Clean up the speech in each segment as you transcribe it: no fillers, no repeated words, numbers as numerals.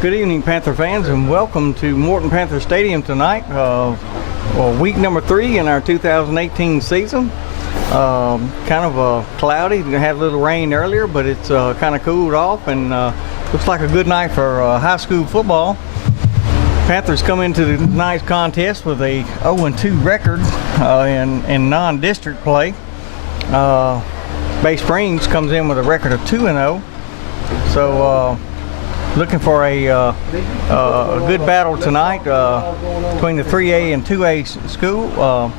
Good evening, Panther fans, and welcome to Morton Panther Stadium tonight. Week number 3 in our 2018 season. Kind of cloudy. We had a little rain earlier, but it's kind of cooled off, and looks like a good night for high school football. Panthers come into tonight's contest with a 0-2 record in non-district play. Bay Springs comes in with a record of 2-0. So looking for a good battle tonight between the 3A and 2A school.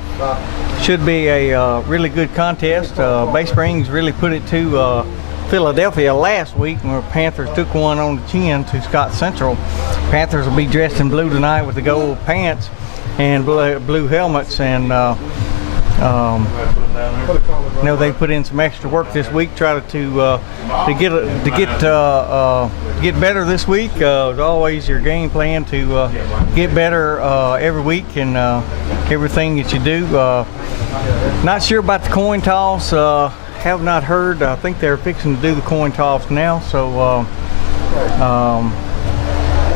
Should be a really good contest. Bay Springs really put it to Philadelphia last week where Panthers took one on the chin to Scott Central. Panthers will be dressed in blue tonight with the gold pants and blue helmets, and you know, they put in some extra work this week, try to get better this week. As always, your game plan to get better every week and everything that you do. Not sure about the coin toss. Have not heard. I think they're fixing to do the coin toss now. So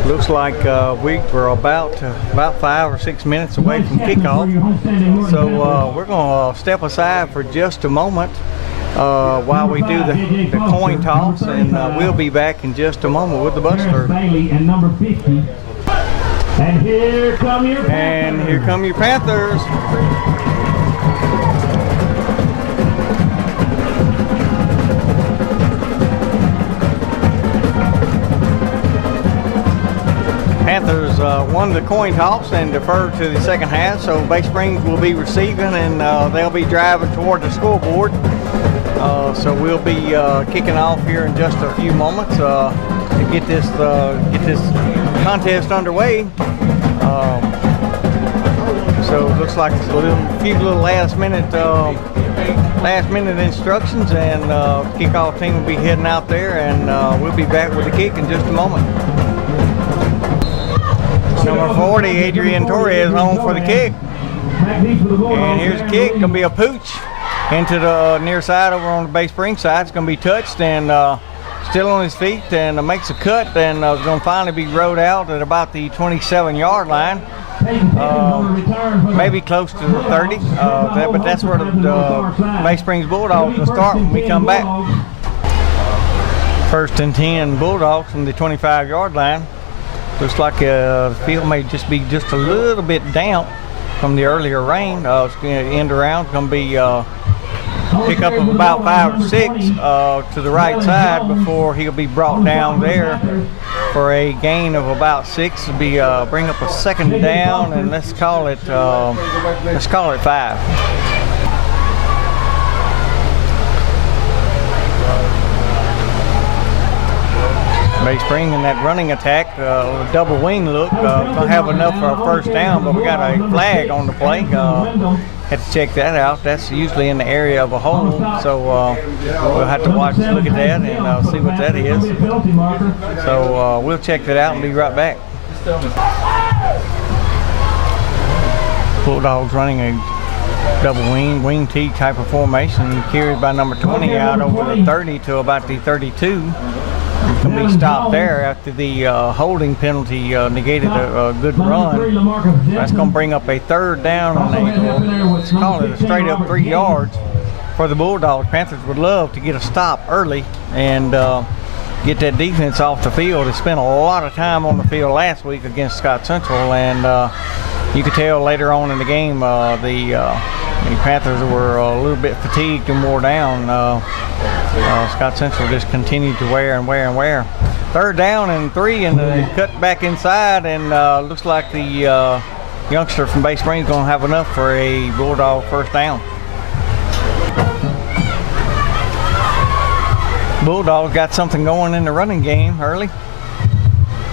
looks like we're about 5 or 6 minutes away from kickoff. So we're going to step aside for just a moment while we do the coin toss, and we'll be back in just a moment with the Buster. And here come your Panthers. Panthers won the coin toss and deferred to the second half, so Bay Springs will be receiving, and they'll be driving toward the scoreboard. So we'll be kicking off here in just a few moments to get this contest underway. So it looks like a few little last minute instructions, and kickoff team will be heading out there, and we'll be back with the kick in just a moment. Number 40, Adrian Torres, home for the kick. And here's the kick. Gonna be a pooch into the near side over on the Bay Springs side. It's gonna be touched and still on his feet, and makes a cut, and it's gonna finally be rode out at about the 27-yard line. Maybe close to the 30, but that's where the Bay Springs Bulldogs will start when we come back. 1st and 10 Bulldogs from the 25-yard line. Looks like the field may just be just a little bit damp from the earlier rain. It's going to end around. It's going to be pick up of about 5 or 6 to the right side before he'll be brought down there for a gain of about 6. It'll be bring up a second down, and let's call it 5. Bay Spring in that running attack, double wing look, don't have enough for a first down, but we got a flag on the play. Had to check that out. That's usually in the area of a hole, so we'll have to look at that and see what that is. So we'll check that out and be right back. Bulldogs running a double wing T type of formation, carried by number 20 out over the 30 to about the 32. Can be stopped there after the holding penalty negated a good run. That's going to bring up a third down on let's call it a straight up 3 yards for the Bulldogs. Panthers would love to get a stop early and get that defense off the field. They spent a lot of time on the field last week against Scott Central, and you could tell later on in the game the Panthers were a little bit fatigued and wore down. Scott Central just continued to wear. 3rd down and 3, and they cut back inside, and looks like the youngster from Bay Springs going to have enough for a Bulldog first down. Bulldogs got something going in the running game early.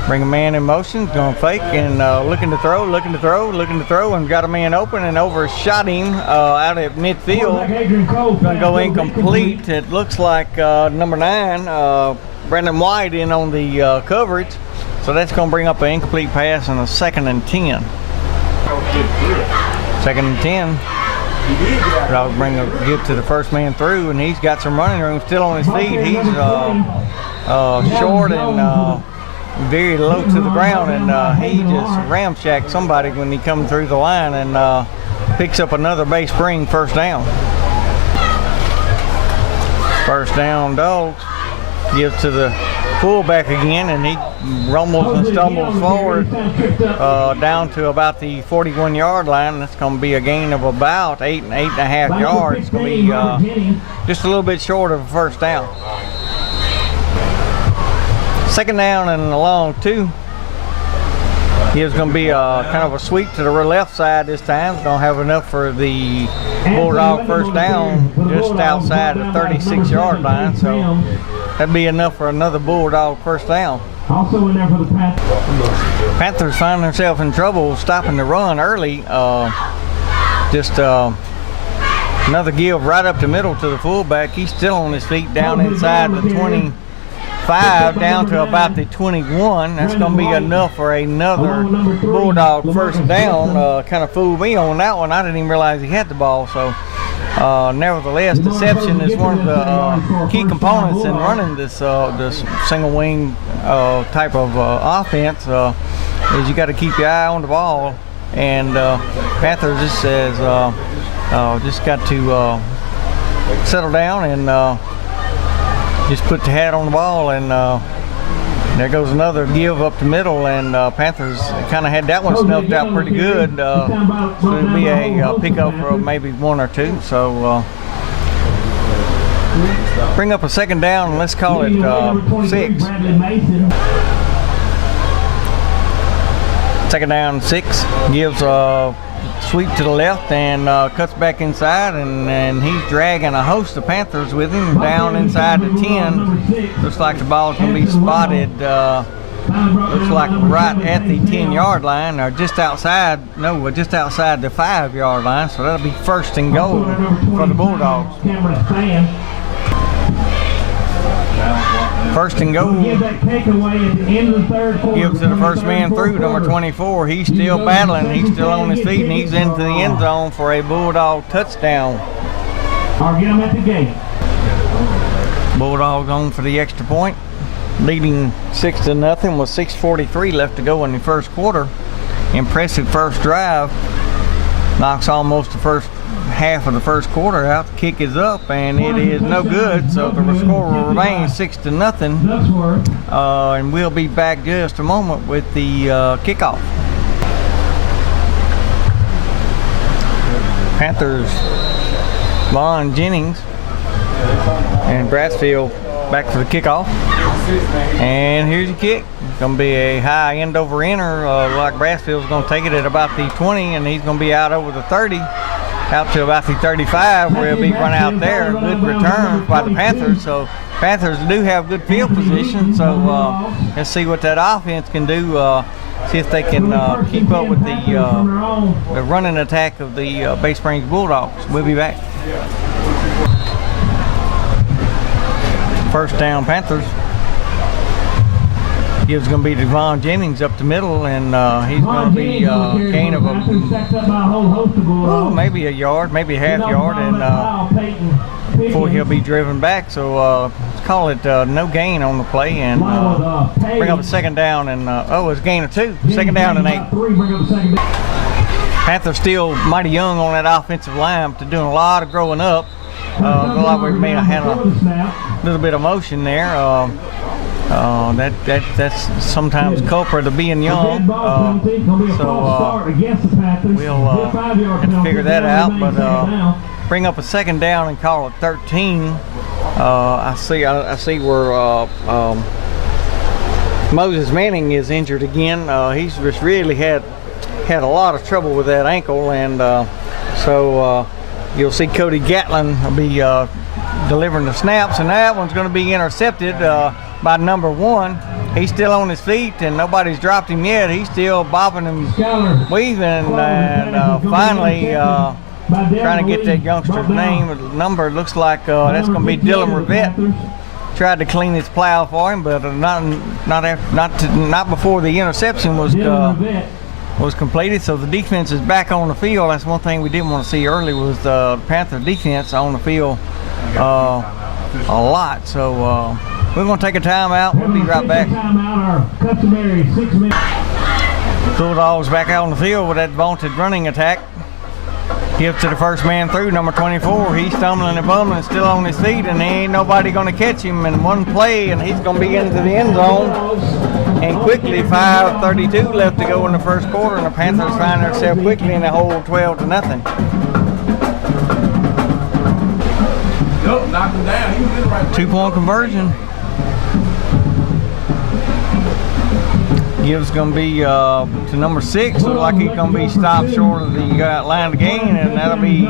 Bring a man in motion, going to fake, and looking to throw, and got a man open and overshot him out at midfield. Going to go incomplete. It looks like number 9, Brandon White, in on the coverage. So that's going to bring up an incomplete pass and a 2nd and 10. 2nd and 10. But I'll give to the first man through, and he's got some running room still on his feet. He's short and very low to the ground, and he just ramshacked somebody when he come through the line, and picks up another Bay Spring first down. First down, Dogs. Gives to the fullback again, and he rumbles and stumbles forward down to about the 41-yard line. That's going to be a gain of about 8.5 yards. It's going to be just a little bit short of a first down. Second down and a long 2. Here's going to be kind of a sweep to the left side this time. It's going to have enough for the Bulldog first down just outside the 36-yard line. So that'd be enough for another Bulldog first down. Also in there for the Panthers. Panthers find themselves in trouble stopping the run early. Just another give right up the middle to the fullback. He's still on his feet down inside the 25 down to about the 21. That's going to be enough for another Bulldog first down. Kind of fooled me on that one. I didn't even realize he had the ball. So nevertheless, deception is one of the key components in running this single wing type of offense. Is you got to keep your eye on the ball, and Panthers just says just got to settle down and just put the hat on the ball, and there goes another give up the middle, and Panthers kind of had that one snuffed out pretty good. So it'll be a pickup for maybe 1 or 2. So bring up a second down, and let's call it 6. Second down, 6. Gives a sweep to the left and cuts back inside, and he's dragging a host of Panthers with him down inside the 10. Looks like the ball's going to be spotted, looks like right at the 10-yard line, or just outside the 5-yard line. So that'll be first and goal for the Bulldogs. First and goal. Gives to the first man through, number 24. He's still battling. He's still on his feet, and he's into the end zone for a Bulldog touchdown. I'll get him at the gate. Bulldogs on for the extra point, leading 6-0 with 6:43 left to go in the first quarter. Impressive first drive. Knocks almost the first half of the first quarter out. The kick is up, and it is no good. So the score will remain 6-0. And we'll be back just a moment with the kickoff. Panthers, Vaughn Jennings and Brassfield back for the kickoff. And here's your kick. It's going to be a high end over ender. Like Brassfield's going to take it at about the 20, and he's going to be out over the 30. Out to about the 35, where he'll be run out there. Good return by the Panthers. So Panthers do have good field position. So let's see what that offense can do. See if they can keep up with the running attack of the Bay Springs Bulldogs. We'll be back. First down, Panthers. Gives going to be Devon Jennings up the middle, and he's going to be gain of maybe a yard, maybe a half yard, and before he'll be driven back. So let's call it no gain on the play, and bring up a second down, and it's a gain of 2. Second down and 8. Panthers still mighty young on that offensive line, but they're doing a lot of growing up. Look like we may have had a little bit of motion there. That's sometimes culprit of being young. So we'll have to figure that out. But bring up a second down and call it 13. I see where Moses Manning is injured again. He's just really had a lot of trouble with that ankle, and so you'll see Cody Gatlin will be delivering the snaps, and that one's going to be intercepted by number 1. He's still on his feet, and nobody's dropped him yet. He's still bobbing and weaving, and finally trying to get that youngster's number. Looks like that's going to be Dylan Rivette. Tried to clean his plow for him, but not before the interception was completed. So the defense is back on the field. That's one thing we didn't want to see early, was the Panther defense on the field a lot. So we're going to take a timeout. We'll be right back. Timeout, our customary 6 minutes. Bulldogs back out on the field with that vaunted running attack. Give to the first man through, number 24. He's stumbling and bumbling, still on his feet, and there ain't nobody going to catch him in one play, and he's going to be into the end zone. And quickly, 5:32 left to go in the first quarter, and the Panthers find themselves quickly in the hole 12-0. Nope, knocked him down. He was in the right place. 2-point conversion. Gibbs going to be to number 6. Looks like he's going to be stopped short of the line of gain, and that'll be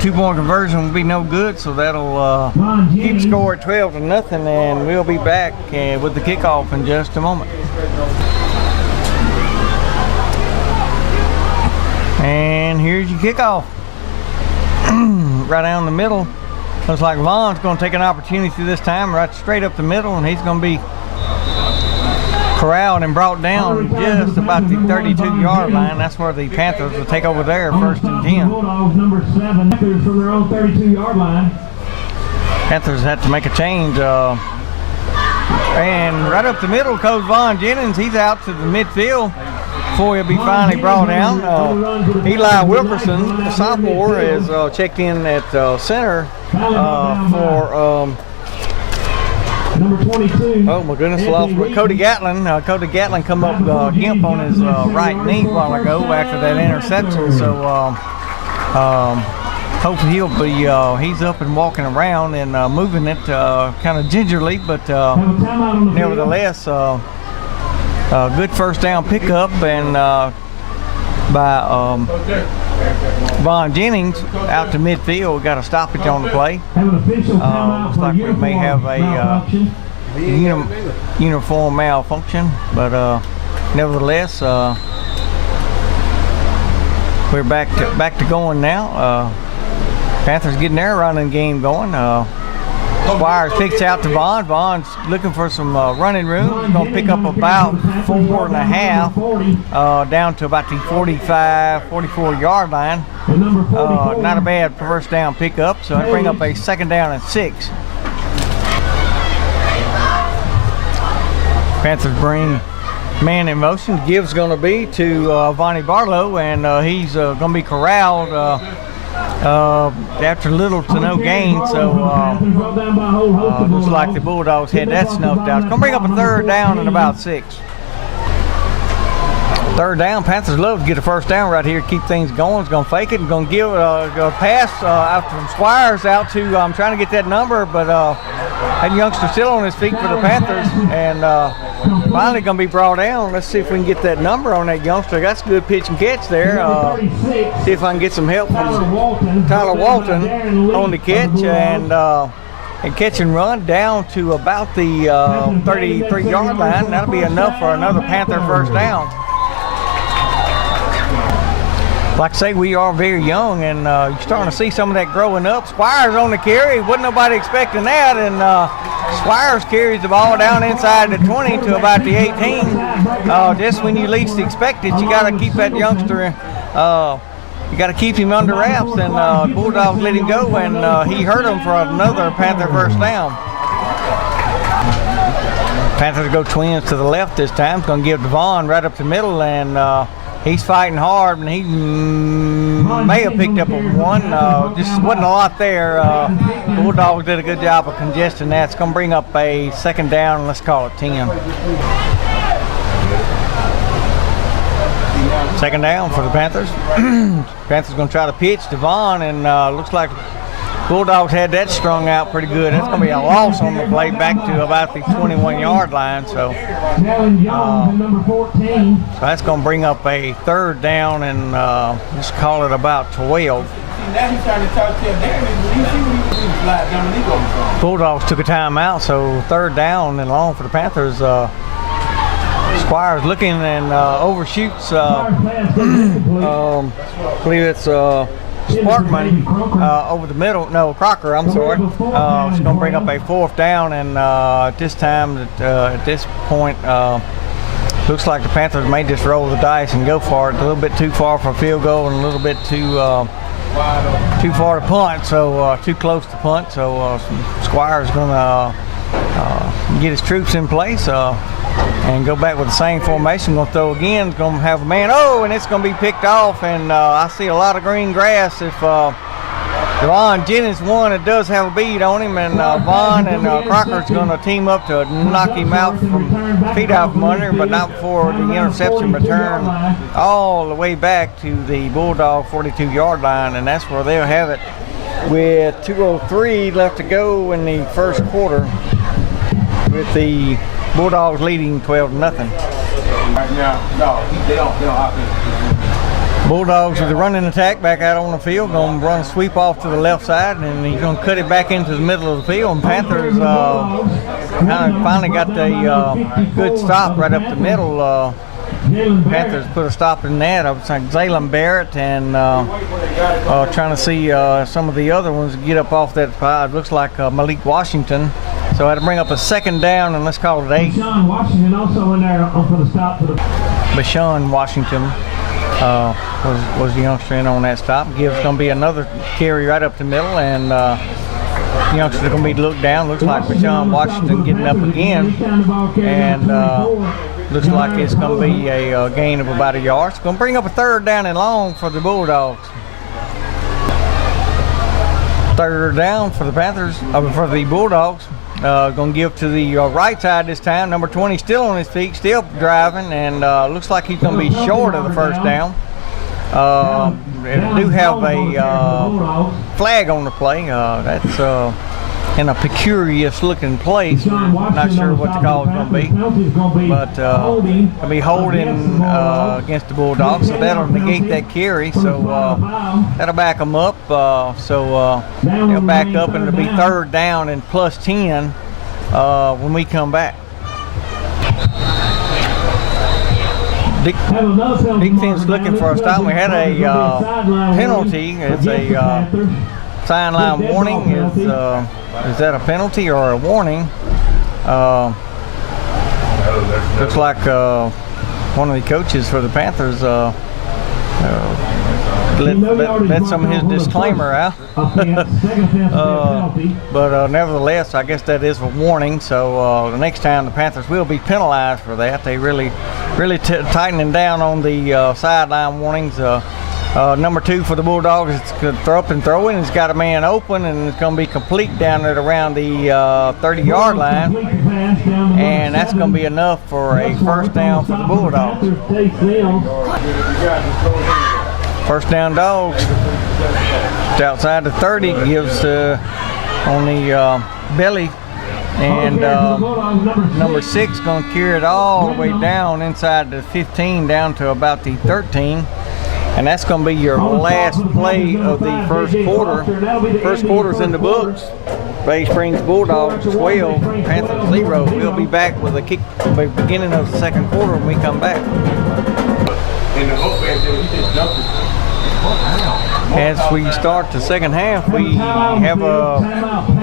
2-point conversion will be no good. So that'll keep score at 12-0, and we'll be back with the kickoff in just a moment. And here's your kickoff. Right down the middle. Looks like Vaughn's going to take an opportunity this time, right straight up the middle, and he's going to be corralled and brought down just about the 32-yard line. That's where the Panthers will take over there, 1st and 10. Bulldogs number 7 from their own 32-yard line. Panthers had to make a change. And right up the middle, Coach Vaughn Jennings, he's out to the midfield before he'll be finally brought down. Eli Wilkerson, the sophomore, is checked in at center for number 22. oh my goodness, lost Cody Gatlin. Cody Gatlin come up gimp on his right knee a while ago after that interception. So hopefully he'll be he's up and walking around and moving it kind of gingerly, but nevertheless good first down pickup and by Vaughn Jennings out to midfield. We got a stoppage on the play. Looks like we may have a uniform malfunction, but nevertheless, we're back to going now. Panthers getting their running game going. Squires picks out to Vaughn. Vaughn's looking for some running room. He's going to pick up about 4.5 down to about the 44-yard line. Not a bad first down pickup, so I bring up a 2nd down and 6. Panthers bring man in motion. Gibbs going to be to Vonnie Barlow, and he's going to be corralled after little to no gain, so looks like the Bulldogs had that snuffed out. It's going to bring up a 3rd down and about 6. 3rd down, Panthers love to get a first down right here, keep things going. It's going to fake it and going to give a pass out from Squires out to, I'm trying to get that number, but that youngster still on his feet for the Panthers, and finally going to be brought down. Let's see if we can get that number on that youngster. That's a good pitch and catch there. See if I can get some help from Tyler Walton on the catch, and catch and run down to about the 33-yard line. That'll be enough for another Panther first down. Like I say, we are very young, and you're starting to see some of that growing up. Squires on the carry. Wasn't nobody expecting that, and Squires carries the ball down inside the 20 to about the 18. Just when you least expect it, you got to keep that youngster, you got to keep him under wraps, and Bulldogs let him go, and he hurt him for another Panther first down. Panthers go twins to the left this time. It's going to give Devon right up the middle, and he's fighting hard, and he may have picked up a 1. Just wasn't a lot there. The Bulldogs did a good job of congesting that. It's going to bring up a 2nd down, let's call it 10. 2nd down for the Panthers. Panthers going to try to pitch Devon, and looks like Bulldogs had that strung out pretty good. That's going to be a loss on the play back to about the 21-yard line. So that's going to bring up a 3rd down, and let's call it about 12. Bulldogs took a timeout, so 3rd down and long for the Panthers. Squires looking and overshoots. I believe it's Sparkman over the middle. No, Crocker, I'm sorry. It's going to bring up a 4th down, and at this time, at this point, looks like the Panthers may just roll the dice and go for it. A little bit too far for a field goal and a little bit too too far to punt, so too close to punt. So Squire's going to get his troops in place and go back with the same formation. Going to throw again. Going to have a man. Oh, and it's going to be picked off. And I see a lot of green grass. If Devon Jennings one, it does have a bead on him, and Vaughn and Crocker's going to team up to knock him out from feet out from under, but not before the interception return all the way back to the Bulldog 42-yard line, and that's where they'll have it with 2:03 left to go in the first quarter, with the Bulldogs leading 12-0. Bulldogs with the running attack back out on the field, going to run a sweep off to the left side, and he's going to cut it back into the middle of the field. And Panthers kind of finally got the good stop right up the middle. Panthers put a stop in that. I was saying Zaylen Barrett, and trying to see some of the other ones get up off that side. Looks like Malik Washington. So I had to bring up a second down, and let's call it 8. Bashawn Washington also in there for the stop. Bashawn Washington was the youngster in on that stop. Gibbs going to be another carry right up the middle, and youngster's going to be looked down. Looks like Bashawn Washington getting up again, and looks like it's going to be a gain of about a yard. It's going to bring up a third down and long for the Bulldogs. Third down for the Panthers, for the Bulldogs. Going to give to the right side this time. Number 20 still on his feet, still driving, and looks like he's going to be short of the first down. They do have a flag on the play. That's in a peculiar looking place. Not sure what the call is going to be, but it'll be holding against the Bulldogs, so that'll negate that carry. So that'll back them up. So they'll back up, and it'll be third down and plus 10 when we come back. Defense looking for a stop. We had a penalty. It's a sideline warning. Is that a penalty or a warning? Looks like one of the coaches for the Panthers let some of his disclaimer out. But nevertheless, I guess that is a warning. So the next time the Panthers will be penalized for that. They really tightening down on the sideline warnings. Number 2 for the Bulldogs, it's going to throw up and throw in. It's got a man open, and it's going to be complete down at around the 30-yard line. And that's going to be enough for a first down for the Bulldogs. First down, Dogs. Just outside the 30, gives on the belly. And number 6 going to carry it all the way down inside the 15 down to about the 13. And that's going to be your last play of the first quarter. First quarter's in the books. Bay Springs Bulldogs 12, Panthers 0. We'll be back with a kick at the beginning of the second quarter when we come back. As we start the second half, we have a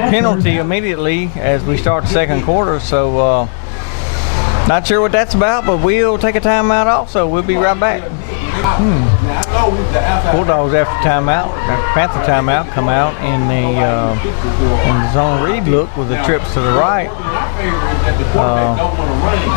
penalty immediately as we start the second quarter. So not sure what that's about, but we'll take a timeout also. We'll be right back. Bulldogs after timeout, Panther timeout, come out in the zone read look with the trips to the right.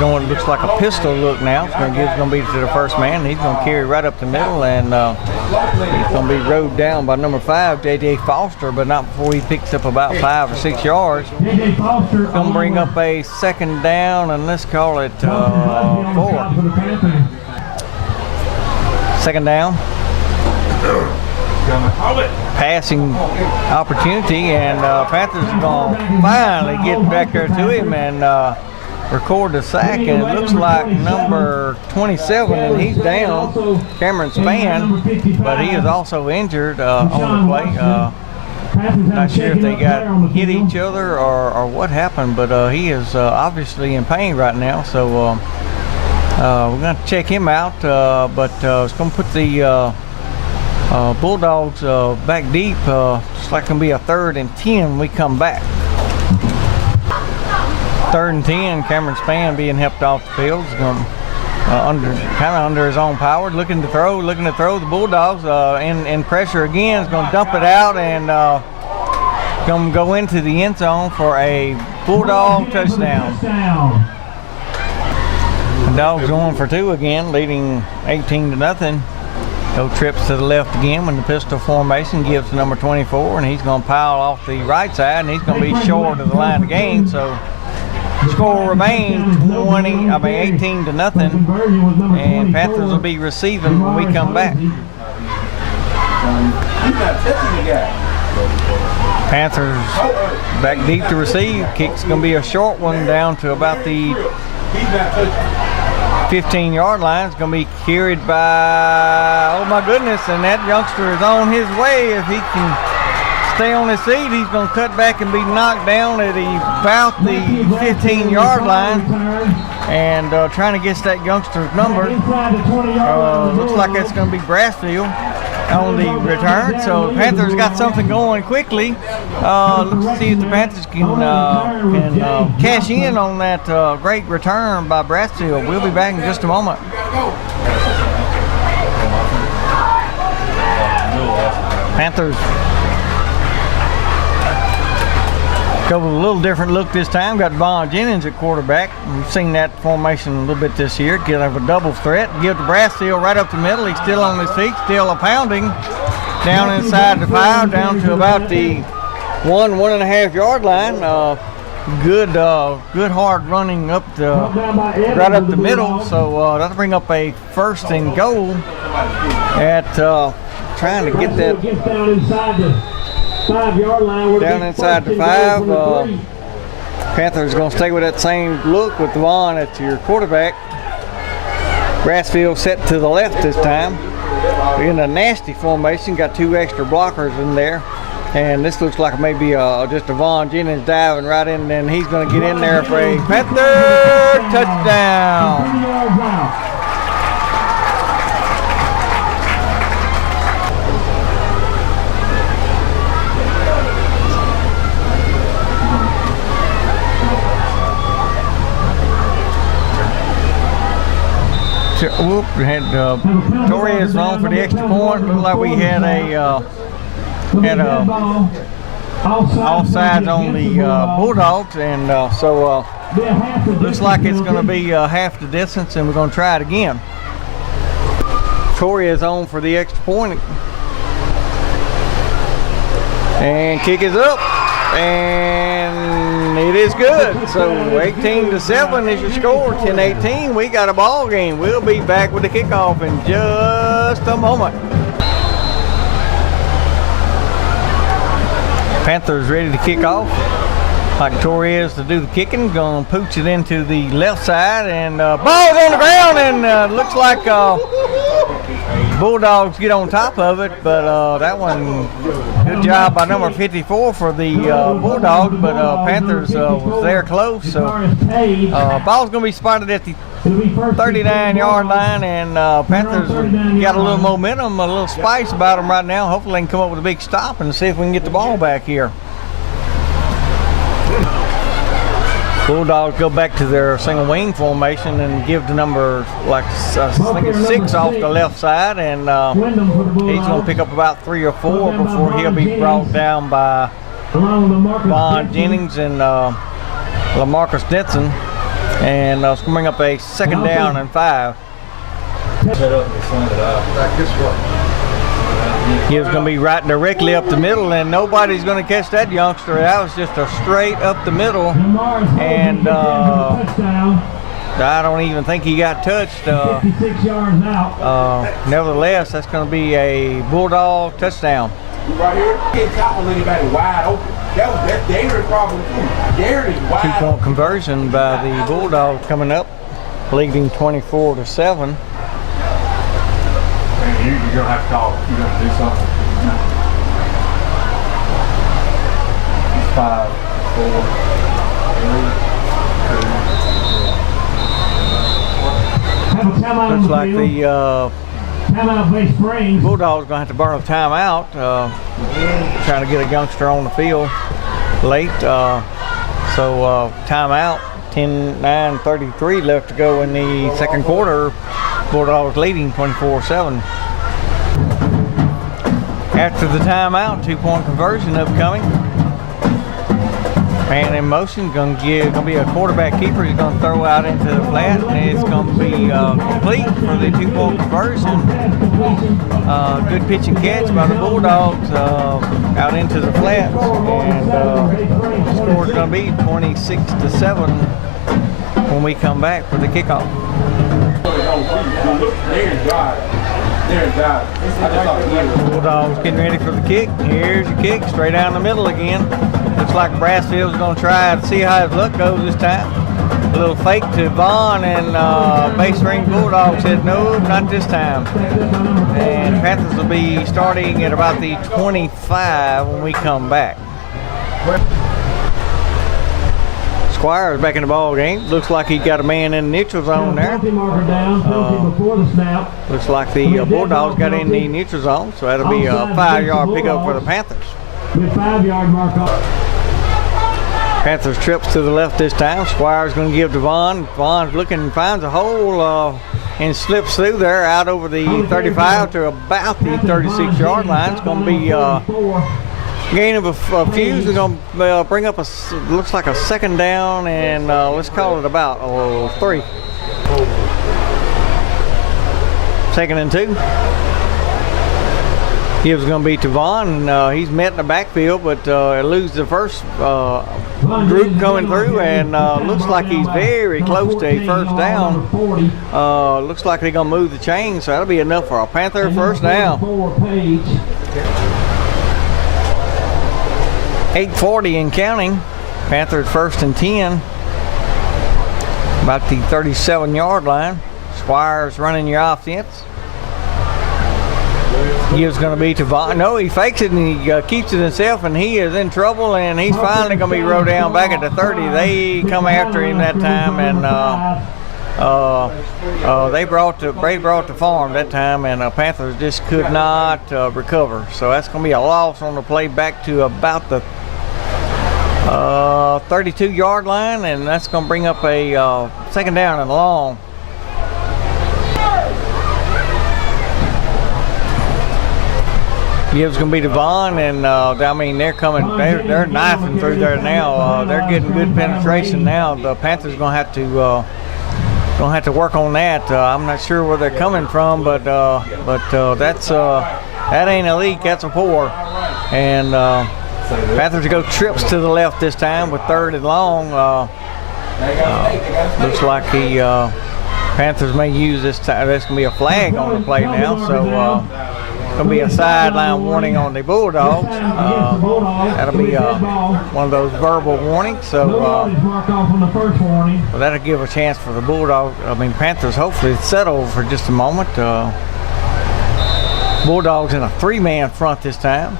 Going looks like a pistol look now. It's going to be to the first man. He's going to carry right up the middle, and he's going to be rode down by number 5, J.J. Foster, but not before he picks up about 5 or 6 yards. Going to bring up a second down, and let's call it 4. Second down. Passing opportunity, and Panthers are going to finally get back there to him and record the sack. And it looks like number 27, and he's down, Cameron Spann, but he is also injured on the play. Not sure if they got hit each other or what happened, but he is obviously in pain right now. So we're going to check him out, but it's going to put the Bulldogs back deep. It's like going to be a 3rd and 10 when we come back. 3rd and 10, Cameron Spann being helped off the field. He's going to kind of under his own power, looking to throw. The Bulldogs in pressure again is going to dump it out and going to go into the end zone for a Bulldog touchdown. The Dogs going for 2 again, leading 18-0. No trips to the left again when the pistol formation gives to number 24, and he's going to pile off the right side, and he's going to be short of the line of game. So score remains 18-0, and Panthers will be receiving when we come back. Panthers back deep to receive. Kick's going to be a short one down to about the 15-yard line. It's going to be carried by, oh my goodness, and that youngster is on his way. If he can stay on his feet, he's going to cut back and be knocked down at about the 15-yard line. And trying to guess that youngster's number. Looks like it's going to be Brassfield on the return. So the Panthers got something going quickly. Let's see if the Panthers can cash in on that great return by Brassfield. We'll be back in just a moment. Panthers go with a little different look this time. Got Vaughn Jennings at quarterback. We've seen that formation a little bit this year. Get a double threat. Give to Brassfield right up the middle. He's still on his feet, still a pounding. Down inside the 5, down to about the 1.5 yard line. Good hard running up right up the middle. So that'll bring up a 1st and goal at trying to get that 5-yard line. Down inside the 5. Panthers going to stay with that same look with Vaughn at your quarterback. Brassfield set to the left this time. We're in a nasty formation. Got 2 extra blockers in there. And this looks like maybe just a Vaughn Jennings diving right in, and he's going to get in there for a Panther touchdown. Whoop, we had Torres on for the extra point. Looked like we had a offsides on the Bulldogs, and so looks like it's going to be half the distance, and we're going to try it again. Torres on for the extra point, and kick is up, and it is good. So 18-7 is your score. 10-18. We got a ball game. We'll be back with the kickoff in just a moment. Panthers ready to kick off. Like Torres to do the kicking. Gonna pooch it into the left side, and ball's on the ground, and looks like Bulldogs get on top of it, but that one, good job by number 54 for the Bulldogs, but Panthers was there close. So ball's gonna be spotted at the 39-yard line, and Panthers got a little momentum, a little spice about them right now. Hopefully they can come up with a big stop and see if we can get the ball back here. Bulldogs go back to their single wing formation and give the number, like I think it's 6 off the left side, and he's going to pick up about 3 or 4 before he'll be brought down by Vaughn Jennings and LaMarcus Denson, and it's going to bring up a 2nd down and 5. He was going to be right directly up the middle, and nobody's going to catch that youngster. That was just a straight up the middle, and I don't even think he got touched. Nevertheless, that's going to be a Bulldog touchdown. Right here, can't tackle anybody wide open. That's dangerous problem too. Darren is wide. 2-point conversion by the Bulldogs coming up, leading 24-7. You're going to have to call. You're going to do something. 5, 4, 3, 2. Looks like the Timeout Bay Springs. Bulldogs going to have to burn a timeout, trying to get a youngster on the field late. So timeout. 10-9-33 left to go in the second quarter. Bulldogs leading 24-7. After the timeout, 2-point conversion upcoming. Man in motion, gonna be a quarterback keeper. He's gonna throw out into the flat, and it's gonna be complete for the 2-point conversion. Good pitch and catch by the Bulldogs out into the flats, and the score is gonna be 26-7 when we come back for the kickoff. Bulldogs getting ready for the kick. Here's your kick, straight down the middle again. Looks like Brassfield's going to try to see how his luck goes this time. A little fake to Vaughn, and Bay Springs Bulldogs said no, not this time. And Panthers will be starting at about the 25 when we come back. Squires back in the ball game. Looks like he got a man in the neutral zone there. Looks like the Bulldogs got in the neutral zone, so that'll be a 5-yard pickup for the Panthers. 5-yard mark off. Panthers trips to the left this time. Squires going to give to Vaughn. Vaughn's looking and finds a hole and slips through there out over the 35 to about the 36-yard line. It's going to be gain of a few. We're going to bring up looks like a second down, and let's call it about 3. 2nd and 2. Gibbs going to be to Vaughn, and he's met in the backfield, but loses the first group coming through, and looks like he's very close to a first down. Looks like they're going to move the chain, so that'll be enough for a Panther first down. 8:40 and counting. Panthers 1st and 10. About the 37-yard line. Squires running your offense. Gibbs going to be to Vaughn. No, he fakes it and he keeps it himself, and he is in trouble, and he's finally going to be rode down back at the 30. They come after him that time, and they brought the farm that time, and Panthers just could not recover. So that's going to be a loss on the play back to about the 32-yard line, and that's going to bring up a 2nd down and long. Gibbs going to be to Vaughn, and I mean they're coming. They're knifing through there now. They're getting good penetration now. The Panthers going to have to work on that. I'm not sure where they're coming from, but that's that ain't a leak. That's a pour. And Panthers go trips to the left this time with 3rd and long. Looks like the Panthers may use this time. There's going to be a flag on the play now, so going to be a sideline warning on the Bulldogs. That'll be one of those verbal warnings. So that'll give a chance for the Panthers hopefully to settle for just a moment. Bulldogs in a 3-man front this time.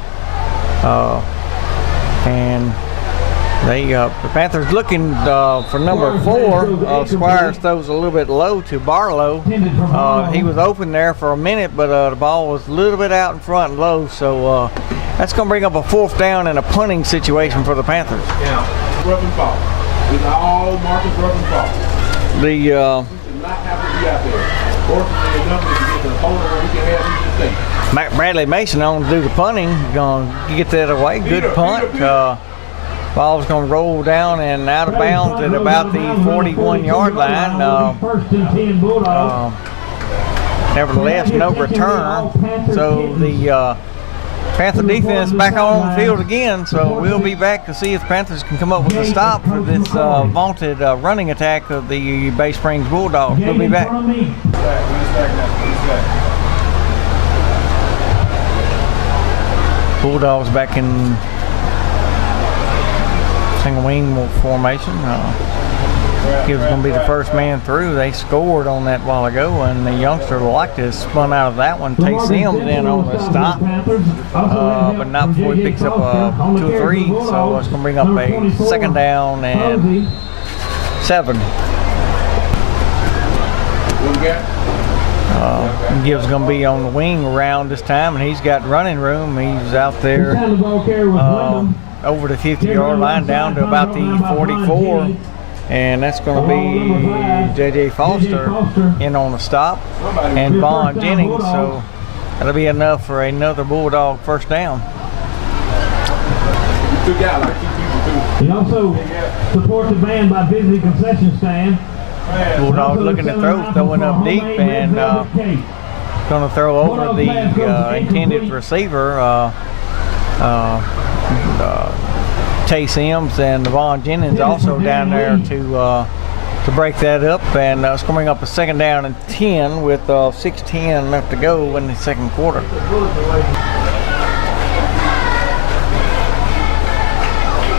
And the Panthers looking for number 4. Squires throws a little bit low to Barlow. He was open there for a minute, but the ball was a little bit out in front and low. So that's going to bring up a 4th down and a punting situation for the Panthers. Yeah, rough and fall. It's all Marcus rough and fall. The we should not have to be out there. Fortunately enough to get to the corner where we can have these things. Bradley Mason on to do the punting. Going to get that away. Good punt. Ball's going to roll down and out of bounds at about the 41-yard line. Nevertheless, no return. So the Panther defense back on the field again. So we'll be back to see if the Panthers can come up with a stop for this vaunted running attack of the Bay Springs Bulldogs. We'll be back. Bulldogs back in single wing formation. Gibbs going to be the first man through. They scored on that while ago, and the youngster like to spun out of that one. Take Sims in on the stop, but not before he picks up 2 or 3. So it's going to bring up a 2nd down and 7. Gibbs going to be on the wing around this time, and he's got running room. He's out there over the 50-yard line down to about the 44. and that's going to be J.J. Foster in on the stop, and Vaughn Jennings. So that'll be enough for another Bulldog first down. He also supports the band by visiting concession stand. Bulldogs looking to throw, throwing up deep, and going to throw over the intended receiver, Tay Sims, and Vaughn Jennings also down there to break that up, and it's coming up a second down and 10 with 6:10 left to go in the second quarter.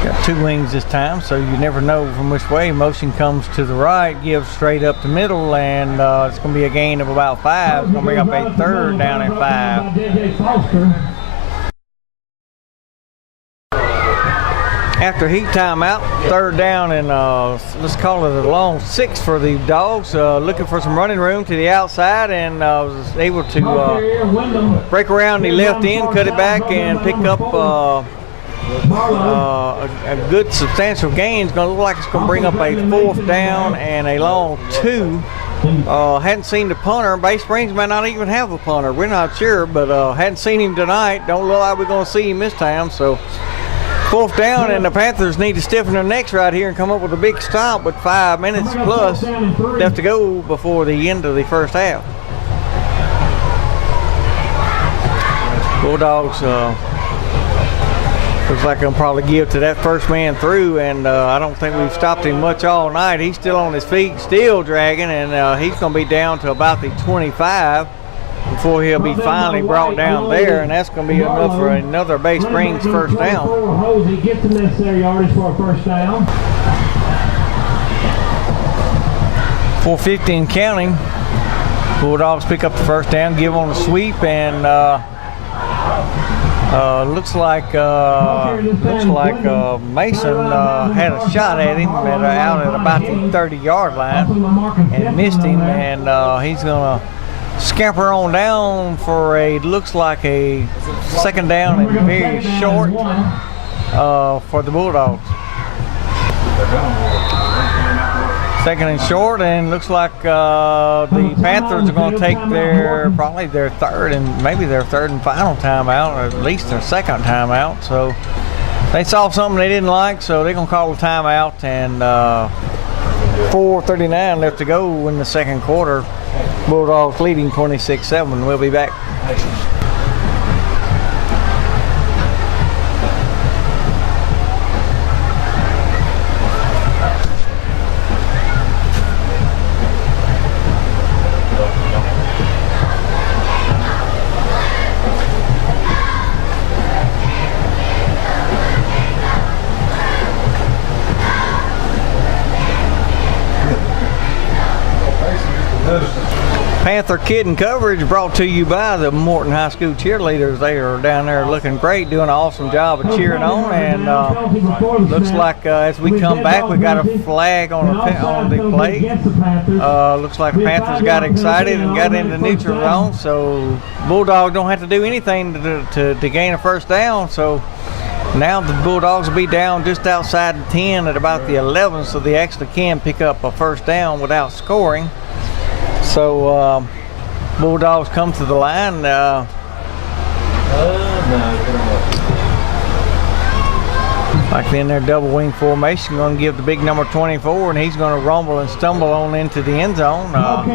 Got two wings this time, so you never know from which way. Motion comes to the right, gives straight up the middle, and it's going to be a gain of about 5. It's going to bring up a third down and 5. After heat timeout, third down and let's call it a long 6 for the Dogs. Looking for some running room to the outside, and was able to break around the left end, cut it back, and pick up a good substantial gain. It's going to look like it's going to bring up a 4th down and a long 2. Hadn't seen the punter. Bay Springs might not even have a punter. We're not sure, but hadn't seen him tonight. Don't look like we're going to see him this time. So 4th down, and the Panthers need to stiffen their necks right here and come up with a big stop with 5 minutes plus left to go before the end of the first half. Bulldogs looks like they'll probably give to that first man through, and I don't think we've stopped him much all night. He's still on his feet, still dragging, and he's going to be down to about the 25 before he'll be finally brought down there, and that's going to be enough for another Bay Springs first down. He gets the necessary yardage for a first down. 4:50 and counting. Bulldogs pick up the first down, give on the sweep, and looks like Mason had a shot at him out at about the 30-yard line and missed him, and he's going to scamper on down for looks like a second down and very short for the Bulldogs. Second and short, and looks like the Panthers are going to take probably their third and maybe their third and final timeout, or at least their second timeout. So they saw something they didn't like, so they're going to call a timeout, and 4:39 left to go in the second quarter. Bulldogs leading 26-7. We'll be back. Panther Kid and Coverage brought to you by the Morton High School cheerleaders. They are down there looking great, doing an awesome job of cheering on, and looks like as we come back, we got a flag on the play. Looks like the Panthers got excited and got into neutral zone, so Bulldogs don't have to do anything to gain a first down. So now the Bulldogs will be down just outside the 10 at about the 11, so they actually can pick up a first down without scoring. So Bulldogs come to the line. Like in their double wing formation, going to give the big number 24, and he's going to rumble and stumble on into the end zone. Now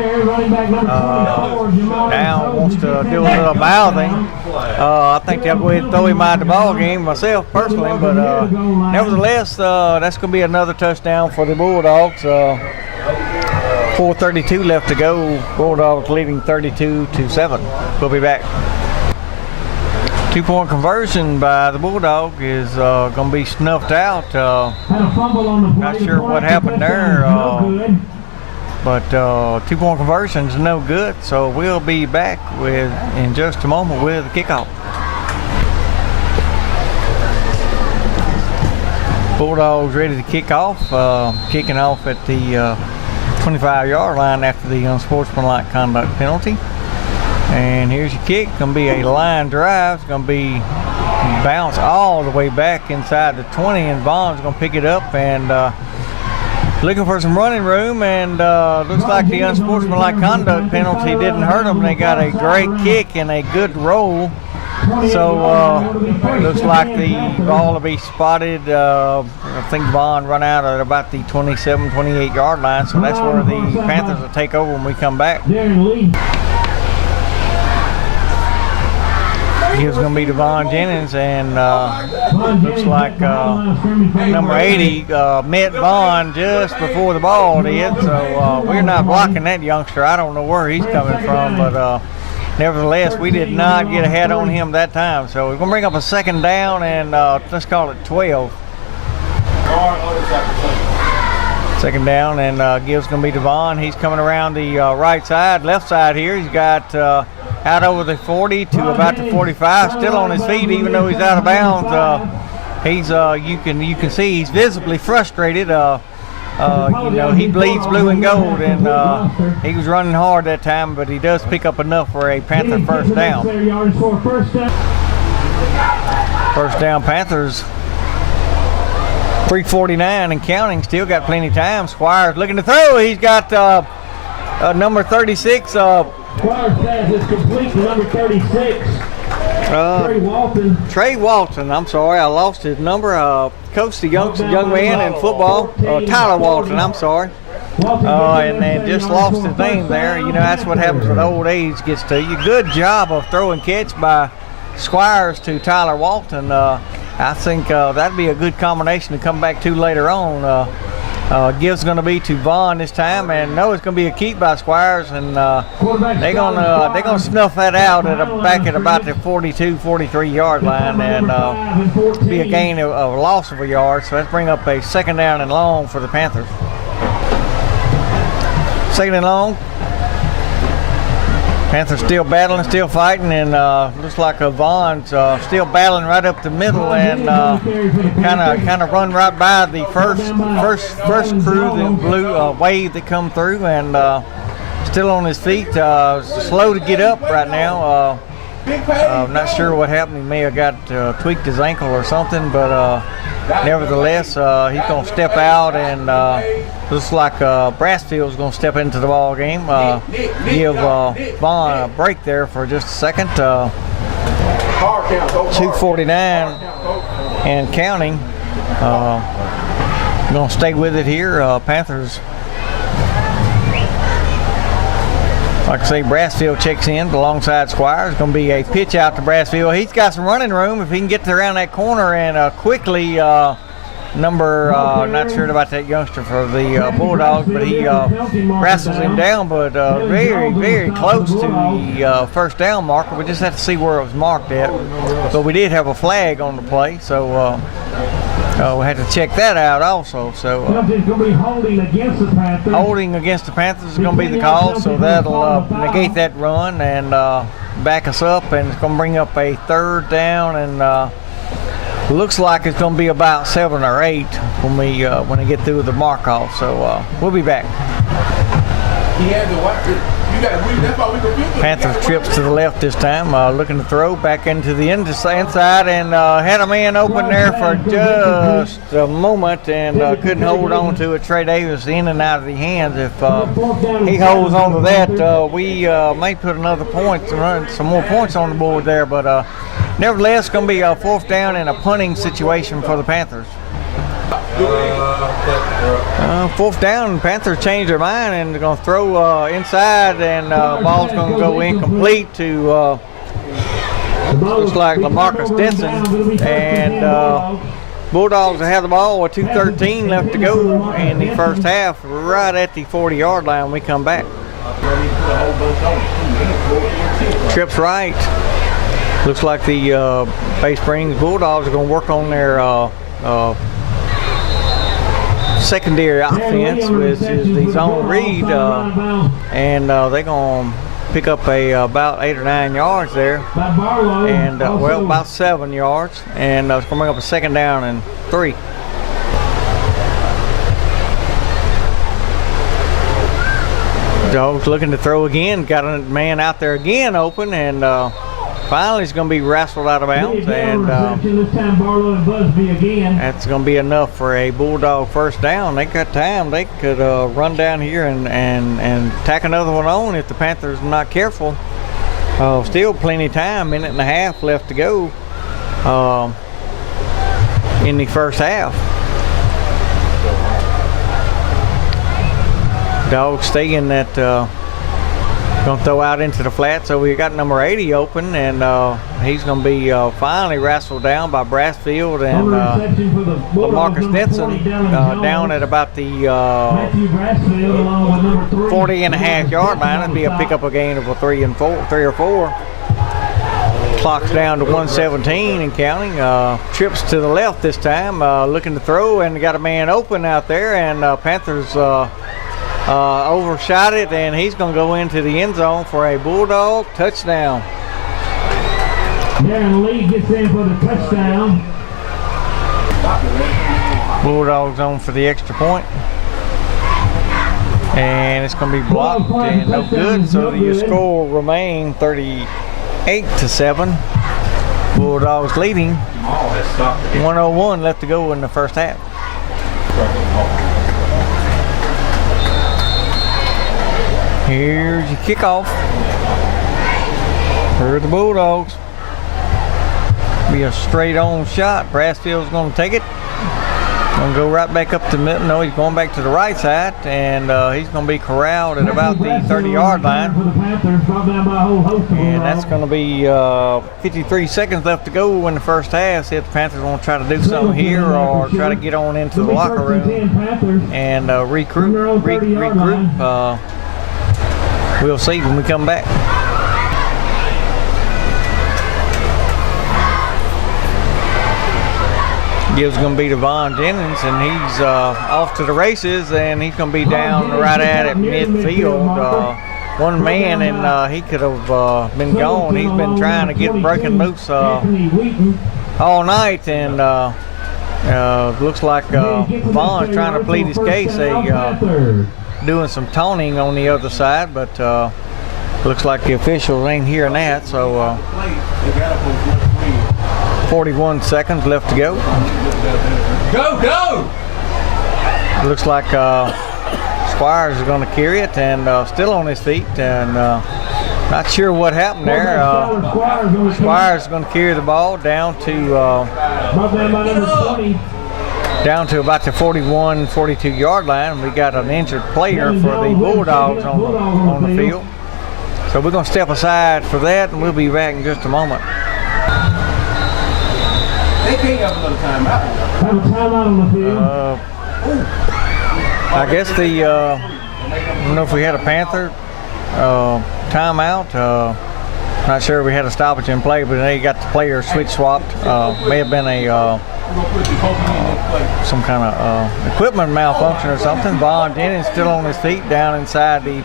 wants to do a little mouthing. I think they'll go ahead and throw him out of the ball game myself personally, but nevertheless, that's going to be another touchdown for the Bulldogs. 4:32 left to go. Bulldogs leading 32-7. We'll be back. 2-point conversion by the Bulldog is going to be snuffed out. Not sure what happened there, but 2-point conversion is no good. So we'll be back in just a moment with the kickoff. Bulldogs ready to kick off. Kicking off at the 25-yard line after the unsportsmanlike conduct penalty. And here's your kick. Going to be a line drive. It's going to be bounce all the way back inside the 20, and Vaughn's going to pick it up and looking for some running room, and looks like the unsportsmanlike conduct penalty didn't hurt them. They got a great kick and a good roll. So looks like the ball will be spotted. I think Vaughn run out at about the 27, 28 yard line. So that's where the Panthers will take over when we come back. Here's going to be Devon Jennings, and looks like number 80 met Vaughn just before the ball did. So we're not blocking that youngster. I don't know where he's coming from, but nevertheless, we did not get ahead on him that time. So we're going to bring up a second down, and let's call it 12. Second down, and Gibbs going to be Devon. He's coming around the right side, left side here. He's got out over the 40 to about the 45, still on his feet even though he's out of bounds. He's you can see he's visibly frustrated. He bleeds blue and gold, and he was running hard that time, but he does pick up enough for a Panther first down. First down, Panthers. 3:49 and counting. Still got plenty of time. Squires looking to throw. He's got number 36. Squires pass is complete to number 36. Trey Walton. Trey Walton. I'm sorry, I lost his number. Coached the young man in football. Tyler Walton. I'm sorry. And then just lost his name there. You know, that's what happens when old age gets to you. Good job of throwing catch by Squires to Tyler Walton. I think that'd be a good combination to come back to later on. Gibbs going to be to Vaughn this time, and no, it's going to be a keep by Squires, and they're gonna snuff that out back at about the 42, 43 yard line, and be a gain of a loss of a yard. So let's bring up a second down and long for the Panthers. Second and long. Panthers still battling, still fighting, and looks like Vaughn's still battling right up the middle, and kind of run right by the first crew, the blue wave that come through, and still on his feet, slow to get up right now. I'm not sure what happened. He may have got tweaked his ankle or something, but nevertheless, he's going to step out, and looks like Brassfield's going to step into the ball game. Give Vaughn a break there for just a second. 2:49 and counting. Going to stay with it here. Panthers. Like I say, Brassfield checks in alongside Squires. It's going to be a pitch out to Brassfield. He's got some running room if he can get around that corner, and quickly not sure about that youngster for the Bulldogs, but he wrestles him down, but very, very close to the first down marker. We just have to see where it was marked at. But we did have a flag on the play, so we had to check that out also. So holding against the Panthers is going to be the call, so that'll negate that run and back us up, and it's going to bring up a third down, and looks like it's going to be about 7 or 8 when we get through the mark off. So we'll be back. Panthers trips to the left this time, looking to throw back into the inside, and had a man open there for just a moment, and couldn't hold on to it. Trey Davis in and out of the hands. If he holds on to that, we may put another point, some more points on the board there, but nevertheless, it's going to be a fourth down and a punting situation for the Panthers. Fourth down, Panthers changed their mind, and they're going to throw inside, and ball's going to go incomplete to looks like LaMarcus Denson, and Bulldogs will have the ball with 2:13 left to go in the first half, right at the 40-yard line when we come back. Trips right. Looks like the Bay Springs Bulldogs are going to work on their secondary offense, which is the zone read, and they're going to pick up about 8 or 9 yards there, and about 7 yards, and it's going to bring up a second down and 3. Dogs looking to throw again, got a man out there again open, and finally is going to be wrestled out of bounds, and this time Barlow and Busby again. that's going to be enough for a Bulldog first down. They got time. They could run down here and tack another one on if the Panthers are not careful. Still plenty of time, minute and a half left to go in the first half. Dogs staying that going to throw out into the flat, so we got number 80 open, and he's going to be finally wrestled down by Brassfield and Marcus Denson down at about the 40.5 yard line. It'd be a pickup a gain of a 3 or 4. Clock's down to 1:17 and counting. Trips to the left this time, looking to throw, and got a man open out there, and Panthers overshot it, and he's going to go into the end zone for a Bulldog touchdown. Darren Lee gets in for the touchdown. Bulldogs on for the extra point. And it's going to be blocked and no good, so the score will remain 38-7. Bulldogs leading. 1:01 left to go in the first half. Here's your kickoff for the Bulldogs. Be a straight on shot. Brassfield's going to take it. Going to go right back up to middle. No, he's going back to the right side, and he's going to be corralled at about the 30-yard line. And that's going to be 53 seconds left to go in the first half. See if the Panthers want to try to do something here or try to get on into the locker room and regroup. We'll see when we come back. Gibbs going to be to Von Jennings, and he's off to the races, and he's going to be down right at midfield. One man, and he could have been gone. He's been trying to get broken loose all night, and looks like Von's trying to plead his case. Doing some taunting on the other side, but looks like the officials ain't hearing that, so 41 seconds left to go. Go! Looks like Squires is going to carry it, and still on his feet, and not sure what happened there. Squires is going to carry the ball down to about the 41, 42 yard line. We got an injured player for the Bulldogs on the field. So we're going to step aside for that, and we'll be back in just a moment. They can't have another timeout. Have a timeout on the field. I guess I don't know if we had a Panther timeout. Not sure if we had a stoppage in play, but they got the player switch swapped. May have been a some kind of equipment malfunction or something. Von Jennings still on his feet down inside the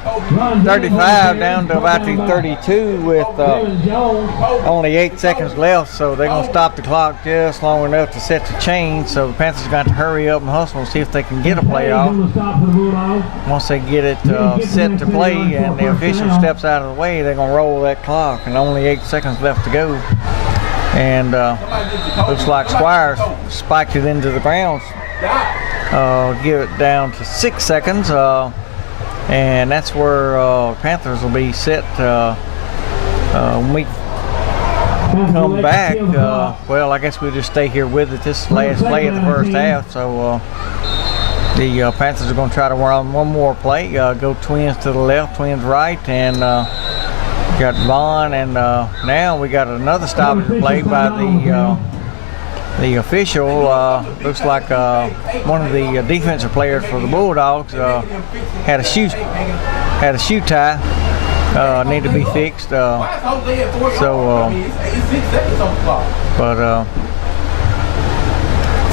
35 down to about the 32 with only 8 seconds left, so they're going to stop the clock just long enough to set the chain, so the Panthers got to hurry up and hustle and see if they can get a play off. Once they get it set to play and the official steps out of the way, they're going to roll that clock, and only 8 seconds left to go. And looks like Squires spiked it into the ground. Give it down to 6 seconds, and that's where Panthers will be set when we come back. Well, I guess we'll just stay here with it. This is the last play of the first half, so the Panthers are going to try to run one more play. Go twins to the left, twins right, and got Vaughn, and now we got another stoppage play by the official. Looks like one of the defensive players for the Bulldogs had a shoe tie need to be fixed.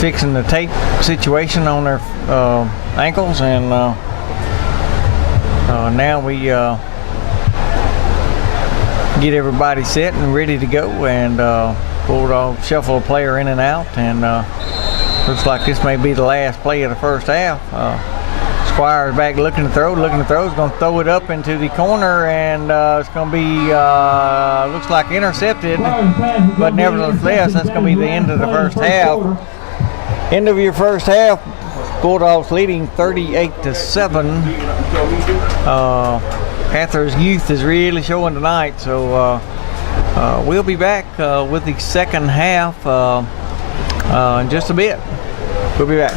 Fixing the tape situation on their ankles, and now we get everybody set and ready to go, and Bulldog shuffle a player in and out, and looks like this may be the last play of the first half. Squires back looking to throw, is going to throw it up into the corner, and it's going to be, looks like intercepted, but nevertheless, that's going to be the end of the first half. End of your first half, Bulldogs leading 38-7. Panthers youth is really showing tonight, so we'll be back with the second half in just a bit. We'll be back.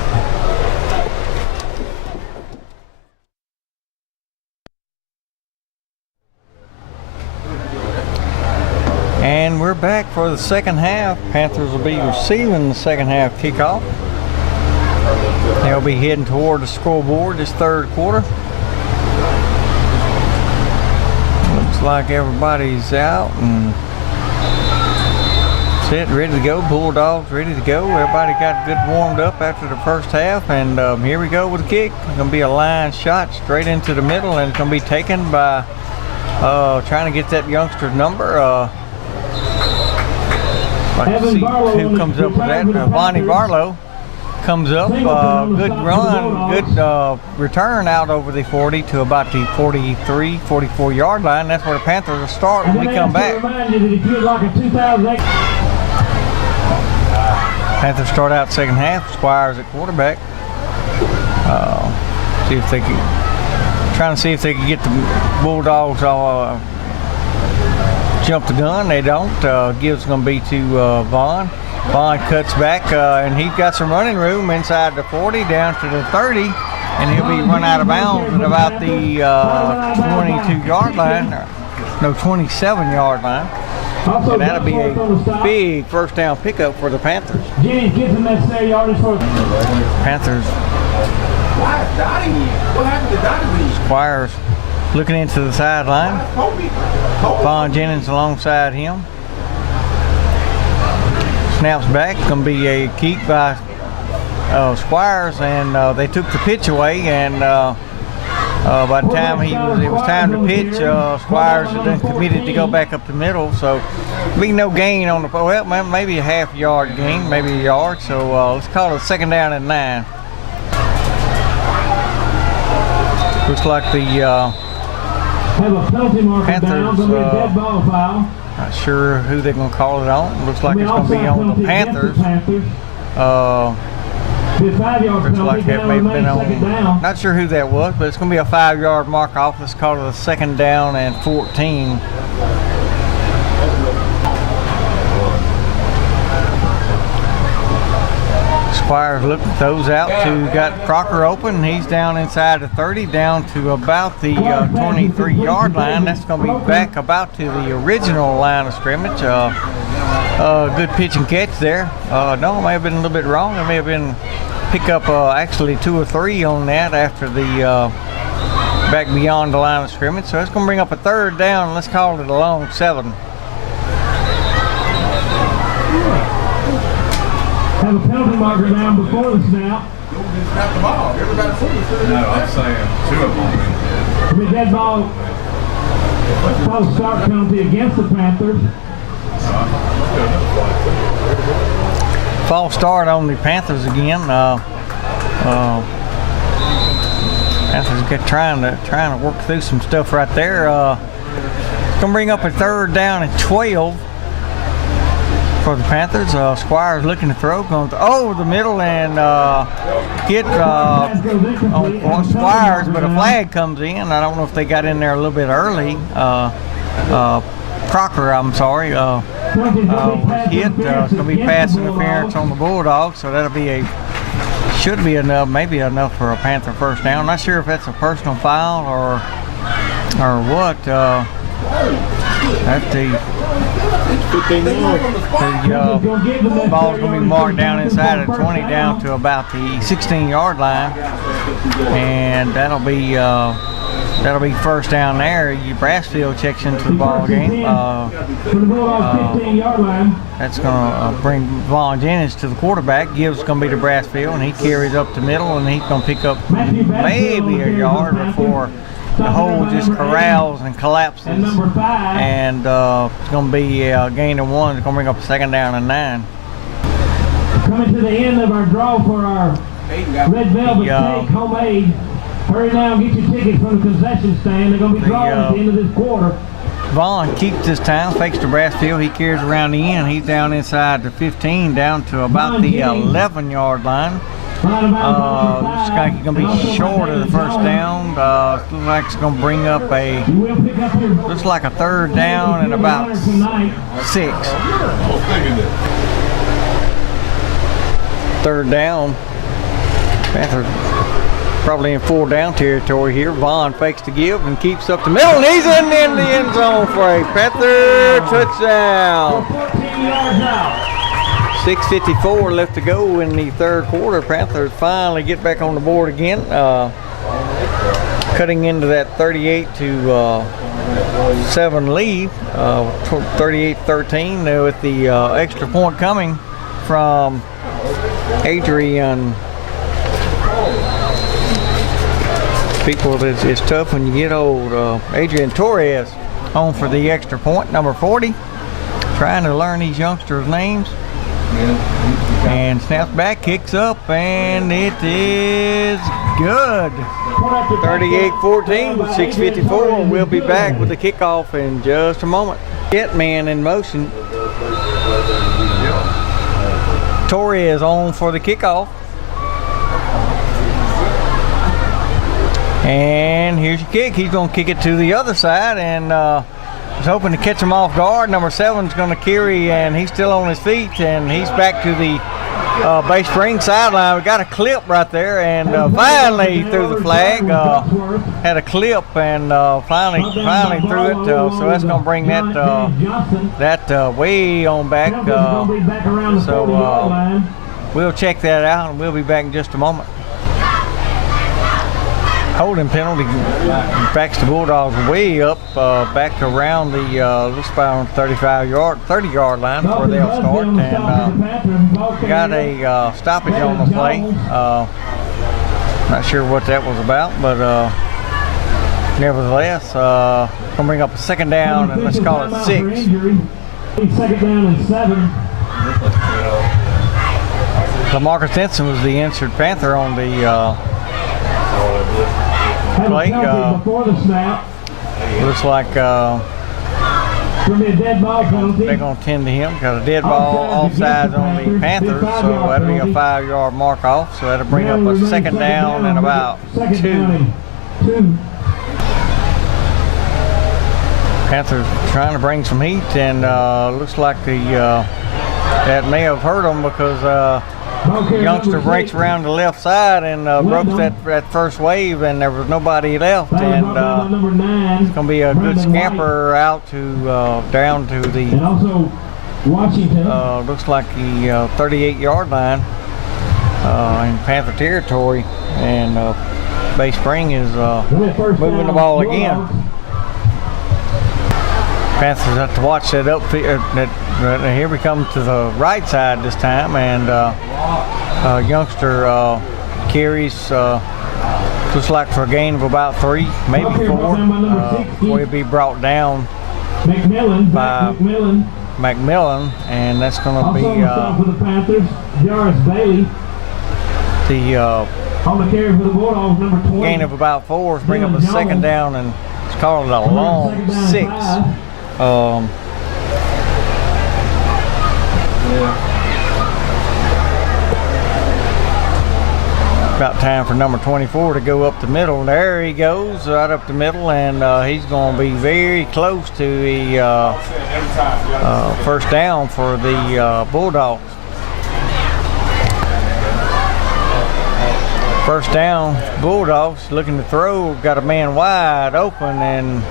And we're back for the second half. Panthers will be receiving the second half kickoff. They'll be heading toward the scoreboard this third quarter. Looks like everybody's out and set, ready to go. Bulldogs ready to go. Everybody got good warmed up after the first half, and here we go with the kick. It's going to be a line shot straight into the middle, and it's going to be taken by trying to get that youngster's number. Like to see who comes up with that. Bonnie Barlow comes up. Good run, good return out over the 40 to about the 43, 44 yard line. That's where the Panthers will start when we come back. Panthers start out second half. Squires at quarterback. See if they can, trying to see if they can get the Bulldogs all jump the gun. They don't. Gibbs going to be to Vaughn. Vaughn cuts back, and he's got some running room inside the 40 down to the 30, and he'll be run out of bounds at about the 22-yard line, no, 27-yard line. And that'll be a big first down pickup for the Panthers. Panthers. What happened to Donovan? Squires looking into the sideline. Vaughn Jennings alongside him. Snaps back. Going to be a kick by Squires, and they took the pitch away. And by the time it was time to pitch, Squires had then committed to go back up the middle. So be no gain on the, well, maybe a half-yard gain, maybe a yard. So let's call it a second down and 9. Looks like the Panthers, not sure who they're going to call it on. Looks like it's going to be on the Panthers. Looks like that may have been on, not sure who that was, but it's going to be a 5-yard mark off. Let's call it a second down and 14. Squires looking, throws out to, got Crocker open. He's down inside the 30, down to about the 23-yard line. That's going to be back about to the original line of scrimmage. Good pitch and catch there. No, it may have been a little bit wrong. It may have been pick up actually 2 or 3 on that after the back beyond the line of scrimmage. So it's going to bring up a third down. Let's call it a long 7. Have a penalty marker down before the snap. Snap the ball. Everybody No, I'm saying 2 of them. The dead ball. False start penalty against the Panthers. False start on the Panthers again. Panthers get trying to work through some stuff right there. It's gonna bring up a third down and 12 for the Panthers. Squires looking to throw, going over the middle and get on Squires, but a flag comes in. I don't know if they got in there a little bit early. Crocker, I'm sorry, was hit. It's going to be pass interference on the Bulldogs, so that'll be should be enough, maybe enough for a Panther first down. I'm not sure if that's a personal foul or what. That's the ball's going to be marked down inside of 20 down to about the 16-yard line, and that'll be first down there. Brassfield checks into the ball game. That's going to bring Vaughn Jennings to the quarterback. Gibbs going to be to Brassfield, and he carries up the middle, and he's going to pick up maybe a yard before the hole just corrals and collapses. And it's going to be a gain of 1. It's going to bring up a second down and 9. Coming to the end of our draw for our Red Velvet Cake homemade Hurry now and get your tickets from the concession stand. They're going to be drawn at the end of this quarter. Vaughn keeps this time, fakes to Brassfield. He carries around the end. He's down inside the 15, down to about the 11-yard line. Looks like he's going to be short of the first down. Looks like it's going to bring up looks like a third down and about 6. Third down. Panthers probably in 4 down territory here. Vaughn fakes to give and keeps up the middle, and he's in the end zone for a Panther touchdown. 14 yards out. 6:54 left to go in the third quarter. Panthers finally get back on the board again, cutting into that 38-7 lead, 38-13 with the extra point coming from Adrian. People, it's tough when you get old. Adrian Torres home for the extra point, number 40. Trying to learn these youngsters' names. And snaps back, kicks up, and it is good. 38-14 with 6:54. We'll be back with the kickoff in just a moment. Get man in motion. Torres on for the kickoff. And here's your kick. He's going to kick it to the other side, and was hoping to catch him off guard. Number 7's going to carry, and he's still on his feet, and he's back to the Bay Springs sideline. We got a clip right there, and finally threw the flag. Had a clip, and finally threw it. So that's going to bring that way on back. So we'll check that out, and we'll be back in just a moment. Holding penalty backs the Bulldogs way up, back around the looks about 30-yard line before they'll start, and got a stoppage on the play. Not sure what that was about, but nevertheless, gonna bring up a second down, and let's call it 6. Second down and 7. LaMarcus Denson was the injured Panther on the play. Looks like they're going to tend to him. Got a dead ball offsides on the Panthers, so that'll be a 5-yard mark off. So that'll bring up a second down and about 2. Panthers trying to bring some heat, and looks like that may have hurt them because the youngster breaks around the left side and broke that first wave, and there was nobody left, and it's going to be a good scamper out to down to the looks like the 38-yard line in Panther territory, and Bay Spring is moving the ball again. Panthers have to watch that upfield. Here we come to the right side this time, and youngster carries looks like for a gain of about 3, maybe 4. Will be brought down by McMillan, and that's going to be for the Panthers, Jarvis Bailey. The on the carry for the Bulldogs, number 20. Gain of about 4. Bring up a second down, and it's called a long 6. About time for number 24 to go up the middle. There he goes, right up the middle, and he's going to be very close to the first down for the Bulldogs. First down, Bulldogs looking to throw, got a man wide open and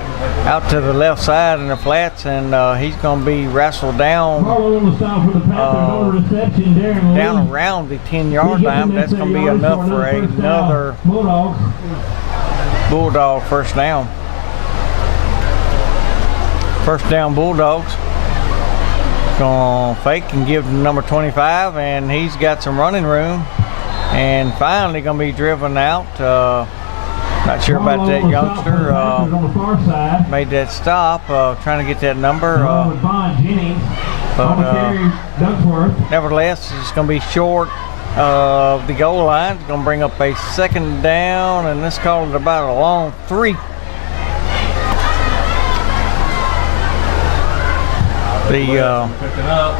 out to the left side in the flats, and he's going to be wrestled down down around the 10-yard line. But that's going to be enough for another Bulldog first down. First down, Bulldogs. Going to fake and give to number 25, and he's got some running room. And finally going to be driven out. Not sure about that youngster. Made that stop, trying to get that number. But nevertheless, it's going to be short of the goal line. It's going to bring up a second down, and let's call it about a long 3. The Picking up.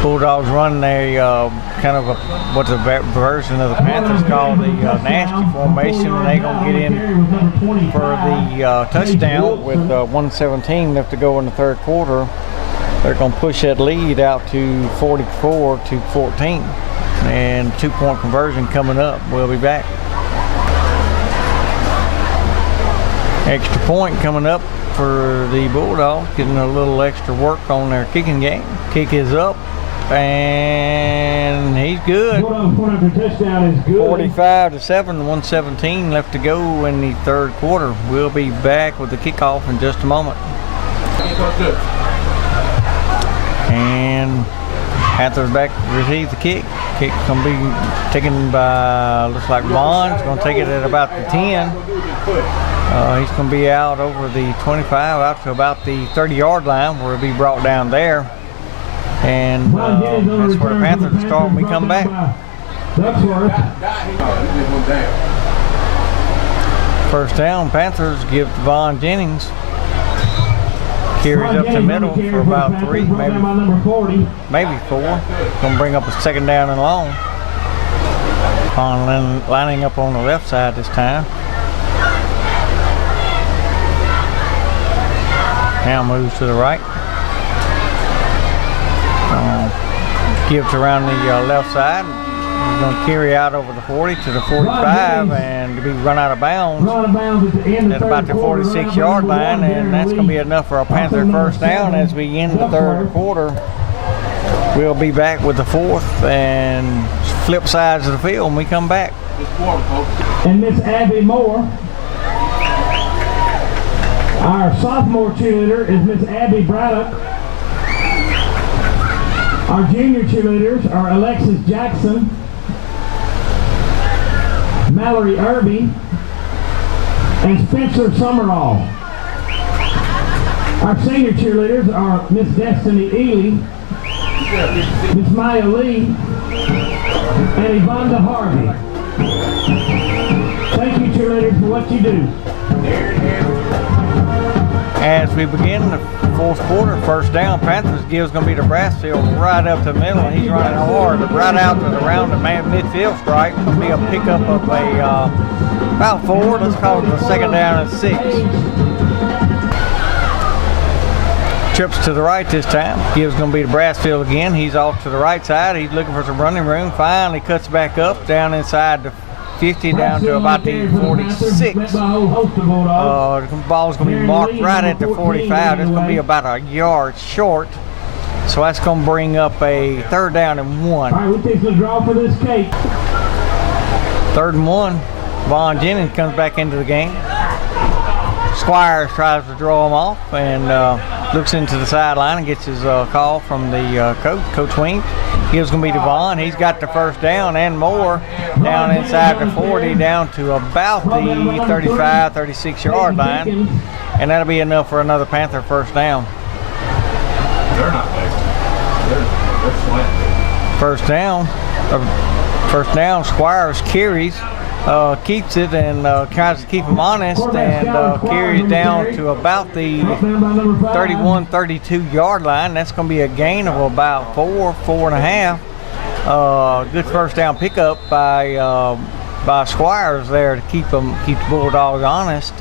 Bulldogs run a kind of what's a version of the Panthers called the nasty formation, and they're going to get in for the touchdown with 1:17 left to go in the third quarter. They're going to push that lead out to 44-14, and 2-point conversion coming up. We'll be back. Extra point coming up for the Bulldogs, getting a little extra work on their kicking game. Kick is up, and he's good. 45-7, 1:17 left to go in the third quarter. We'll be back with the kickoff in just a moment. And Panthers back to receive the kick. Kick's going to be taken by, looks like Vaughn. He's going to take it at about the 10. He's going to be out over the 25, out to about the 30-yard line, where he'll be brought down there. And that's where the Panthers start when we come back. First down, Panthers give to Vaughn Jennings. Carries up the middle for about 3, maybe 4. Going to bring up a second down and long. Vaughn lining up on the left side this time. Now moves to the right. Gives around the left side. He's going to carry out over the 40 to the 45 and to be run out of bounds at about the 46-yard line, and that's going to be enough for a Panther first down as we end the third quarter. We'll be back with the fourth and flip sides of the field when we come back. And Miss Abby Moore. Our sophomore cheerleader is Miss Abby Braddock. Our junior cheerleaders are Alexis Jackson, Mallory Irby, and Spencer Summerall. Our senior cheerleaders are Miss Destiny Ely, Miss Maya Lee, and Yvonne Harvey. Thank you, cheerleaders, for what you do. As we begin the fourth quarter, first down, Panthers gives going to be to Brassfield right up the middle. He's running hard, right out to around the midfield stripe. Going to be a pickup of a about 4. Let's call it the second down and 6. Trips to the right this time. Gives going to be to Brassfield again. He's off to the right side. He's looking for some running room. Finally cuts back up down inside the 50 down to about the 46. The ball's going to be marked right at the 45. It's going to be about a yard short. So that's going to bring up a third down and 1. All right, we take the draw for this cake. Third and 1. Vaughn Jennings comes back into the game. Squires tries to draw him off and looks into the sideline and gets his call from the Coach Wing. He's going to be to Vaughn. He's got the first down and more down inside the 40 down to about the 35, 36-yard line. And that'll be enough for another Panther first down. They're not big. They're slightly. First down, Squires carries. Keeps it and tries to keep him honest and carries down to about the 31, 32-yard line. That's going to be a gain of about 4.5. Good first down pickup by Squires there to keep the Bulldogs honest.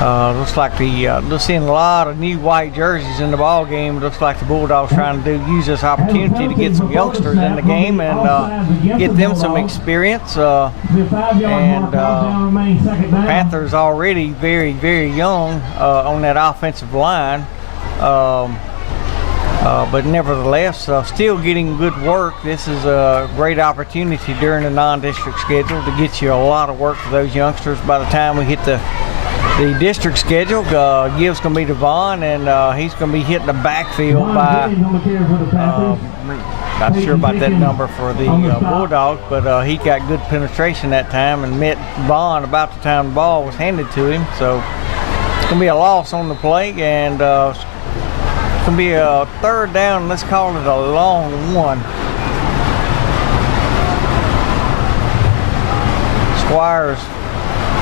Looks like they're seeing a lot of new white jerseys in the ball game. It looks like the Bulldogs trying to use this opportunity to get some youngsters in the game and get them some experience. Panthers already very, very young on that offensive line. But nevertheless, still getting good work. This is a great opportunity during the non-district schedule to get you a lot of work for those youngsters. By the time we hit the district schedule, Gibbs going to be Devon, and he's going to be hitting the backfield by, not sure about that number for the Bulldogs, but he got good penetration that time and met Vaughn about the time the ball was handed to him. So it's going to be a loss on the play, and it's going to be a third down. Let's call it a long one. Squires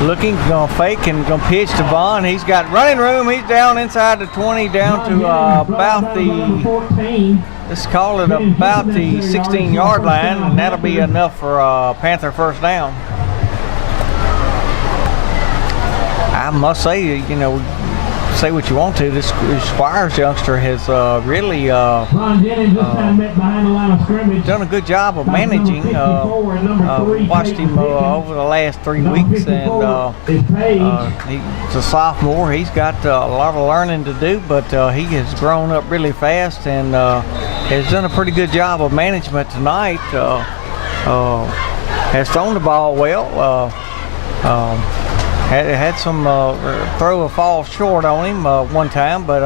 looking, gonna fake and gonna pitch to Vaughn. He's got running room. He's down inside the 20, down to about the, 14. let's call it about the 16-yard line, and that'll be enough for Panther first down. I must say, you know, say what you want to, this Squires youngster has really Ron Jennings this time met behind the line of scrimmage. done a good job of managing. Watched him over the last 3 weeks, and he's a sophomore. He's got a lot of learning to do, but he has grown up really fast and has done a pretty good job of management tonight. Has thrown the ball well. Had some throw a fall short on him one time, but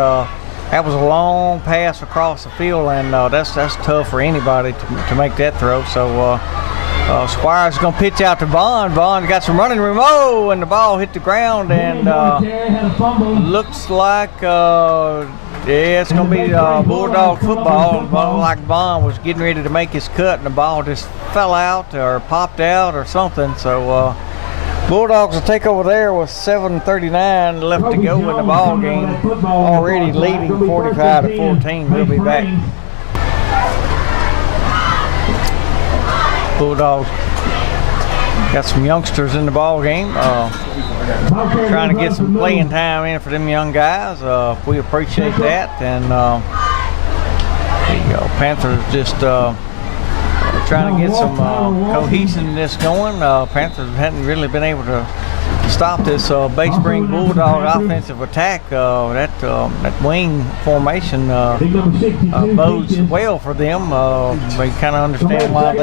that was a long pass across the field, and that's tough for anybody to make that throw. So Squires is going to pitch out to Vaughn. Vaughn got some running room. Oh, and the ball hit the ground, and looks like it's going to be Bulldog football. Like Vaughn was getting ready to make his cut, and the ball just fell out or popped out or something. So Bulldogs will take over there with 7:39 left to go in the ball game. Already leading 45-14. We'll be back. Bulldogs got some youngsters in the ball game. Trying to get some playing time in for them young guys. We appreciate that. And the Panthers just trying to get some cohesiveness going. Panthers hadn't really been able to stop this Bay Spring Bulldog offensive attack. That wing formation bodes well for them. We kind of understand why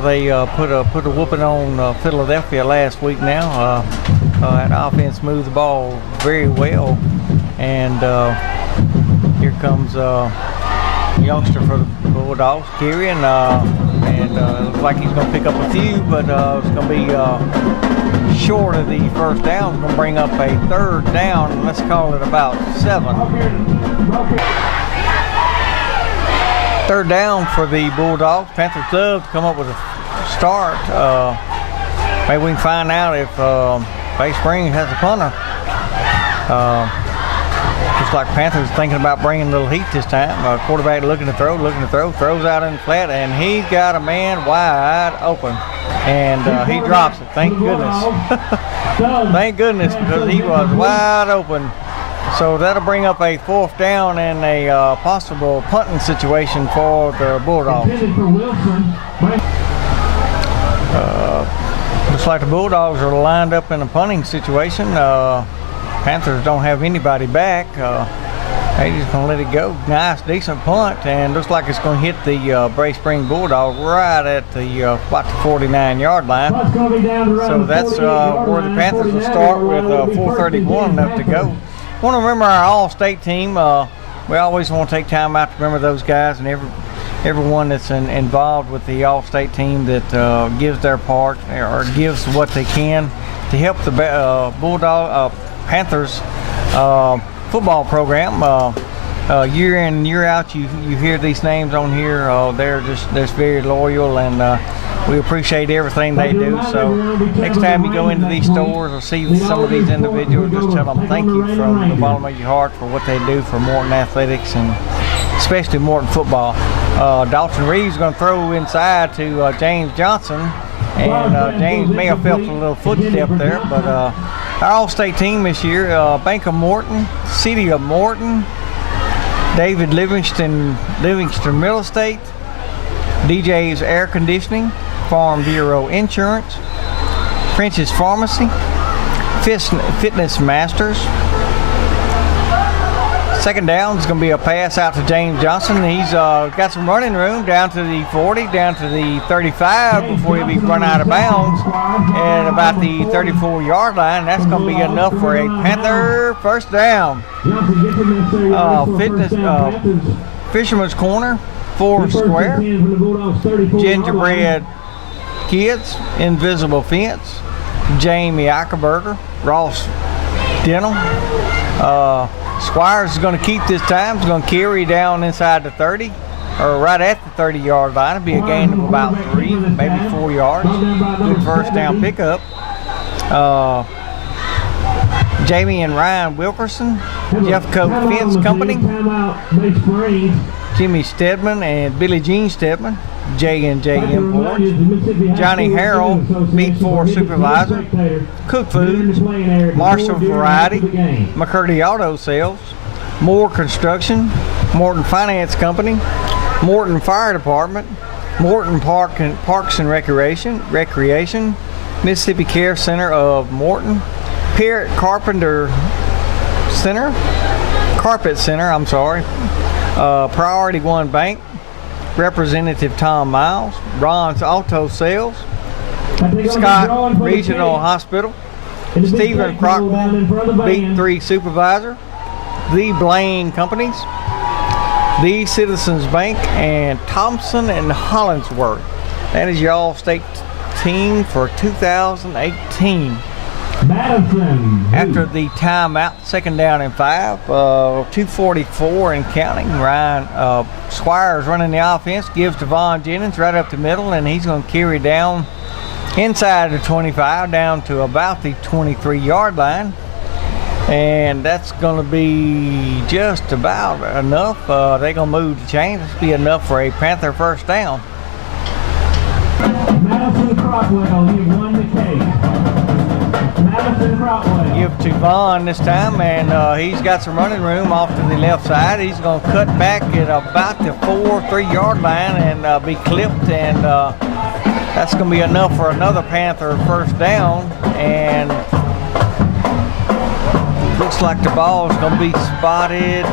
they put a whooping on Philadelphia last week. Now that offense moves the ball very well, and here comes youngster for the Bulldogs, Kieran, and it looks like he's going to pick up a few, but it's going to be short of the first down. It's going to bring up a third down. Let's call it about 7. Third down for the Bulldogs. Panthers love to come up with a start. Maybe we can find out if Bay Springs has a punter. Looks like Panthers thinking about bringing a little heat this time. Quarterback looking to throw, throws out in the flat, and he's got a man wide open, and he drops it. Thank goodness. Thank goodness, because he was wide open. So that'll bring up a 4th down and a possible punting situation for the Bulldogs. Looks like the Bulldogs are lined up in a punting situation. Panthers don't have anybody back. They just gonna let it go. Nice, decent punt, and looks like it's gonna hit the Bay Spring Bulldog right at the about the 49-yard line. So that's where the Panthers will start with 4:31 left to go. Want to remember our All-State team. We always want to take time out to remember those guys and everyone that's involved with the All-State team that gives their part or gives what they can to help the Panthers football program. Year in and year out, you hear these names on here. They're just very loyal, and we appreciate everything they do. So next time you go into these stores or see some of these individuals, just tell them thank you from the bottom of your heart for what they do for Morton athletics and especially Morton football. Dalton Reeves is going to throw inside to James Johnson, and James may have felt a little footstep there, but our All-State team this year, Bank of Morton, City of Morton, David Livingston Real Estate, DJ's Air Conditioning, Farm Bureau Insurance, French's Pharmacy, Fitness Masters. Second down is going to be a pass out to James Johnson. He's got some running room down to the 40, down to the 35 before he'll be run out of bounds at about the 34-yard line. That's going to be enough for a Panther first down. Fisherman's Corner, 4 Square, Gingerbread Kids, Invisible Fence, Jamie Ackerberger, Ross Dental. Squires is going to keep this time. He's going to carry down inside the 30. or right at the 30-yard line. It'll be a gain of about 3, maybe 4 yards. Good first down pickup. Jamie and Ryan Wilkerson, Jeffco Fence Company, Jimmy Stedman and Billie Jean Stedman, J&J Imports, Johnny Harrell, Meat Force Supervisor, Cook Foods, Marshall Variety, McCurdy Auto Sales, Moore Construction, Morton Finance Company, Morton Fire Department, Morton Parks and Recreation, Mississippi Care Center of Morton, Parrott Carpet Center, Priority One Bank, Representative Tom Miles, Ron's Auto Sales, Scott Regional Hospital, Stephen Crockwell, Beat 3 Supervisor, The Blaine Companies, The Citizens Bank, and Thompson and Hollingsworth. That is your All-State team for 2018. After the timeout, 2nd down and 5, 2:44 and counting. Ryan Squires running the offense, gives to Vaughn Jennings right up the middle, and he's going to carry down inside the 25 down to about the 23-yard line. And that's going to be just about enough. They're going to move the chains. This will be enough for a Panther first down. Madison Crockwell, he won the case. Madison Crockwell. Give to Vaughn this time, and he's got some running room off to the left side. He's going to cut back at about the 3-yard line and be clipped, and that's going to be enough for another Panther first down. And looks like the ball is going to be spotted.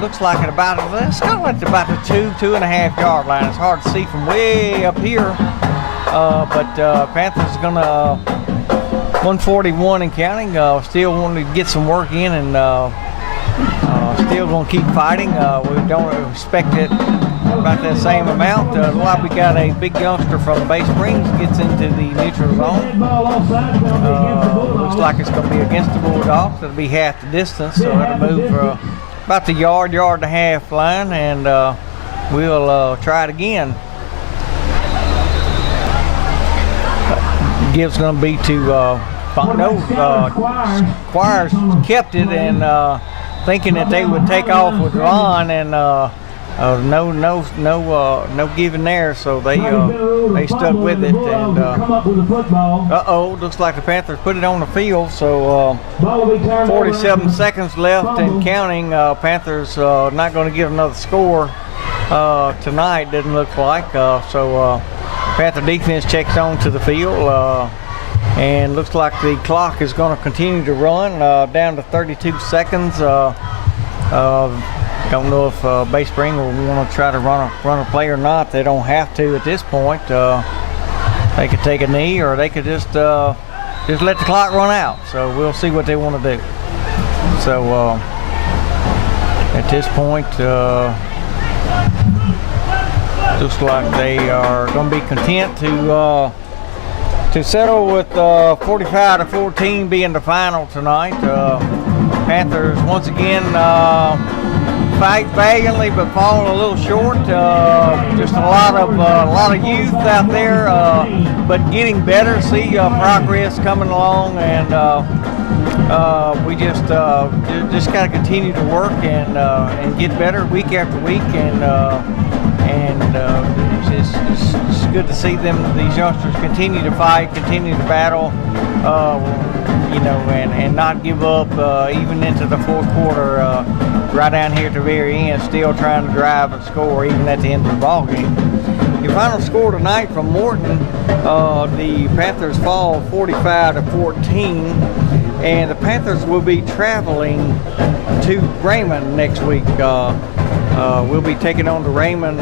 Looks like at about the 2.5 yard line. It's hard to see from way up here, but Panthers going to 141 and counting. Still wanting to get some work in, and still going to keep fighting. We don't expect it about that same amount. Like we got a big youngster from Bay Springs gets into the neutral zone. Looks like it's going to be against the Bulldogs. It'll be half the distance, so it'll move about the yard and a half line, and we'll try it again. Give's going to be to Squires kept it, and thinking that they would take off with Ron, and no giving there, so they stuck with it. And looks like the Panthers put it on the field. So 47 seconds left and counting. Panthers not going to get another score tonight, doesn't look like. So Panther defense checks on to the field, and looks like the clock is going to continue to run down to 32 seconds. Don't know if Bay Spring will want to try to run a play or not. They don't have to at this point. They could take a knee, or they could just let the clock run out. So we'll see what they want to do. So at this point, looks like they are going to be content to settle with 45-14 being the final tonight. Panthers once again fight valiantly, but fall a little short. Just a lot of youth out there, but getting better. See progress coming along, and we just got to continue to work and get better week after week, and it's good to see these youngsters continue to fight, continue to battle, and not give up even into the fourth quarter. Right down here at the very end, still trying to drive and score even at the end of the ball game. Your final score tonight from Morton, the Panthers fall 45-14, and the Panthers will be traveling to Raymond next week. We'll be taking on the Raymond.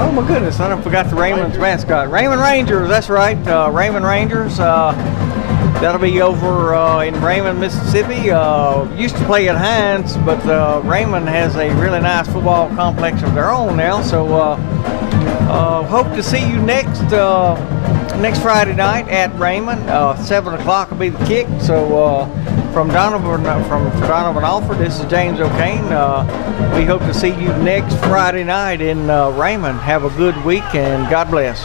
Oh my goodness, I forgot the Raymond's mascot. Raymond Rangers, that's right, Raymond Rangers. That'll be over in Raymond, Mississippi. Used to play at Hines, but Raymond has a really nice football complex of their own now. So hope to see you next Friday night at Raymond. 7 o'clock will be the kick. So from Donovan Alford, this is James O'Kane. We hope to see you next Friday night in Raymond. Have a good week and God bless.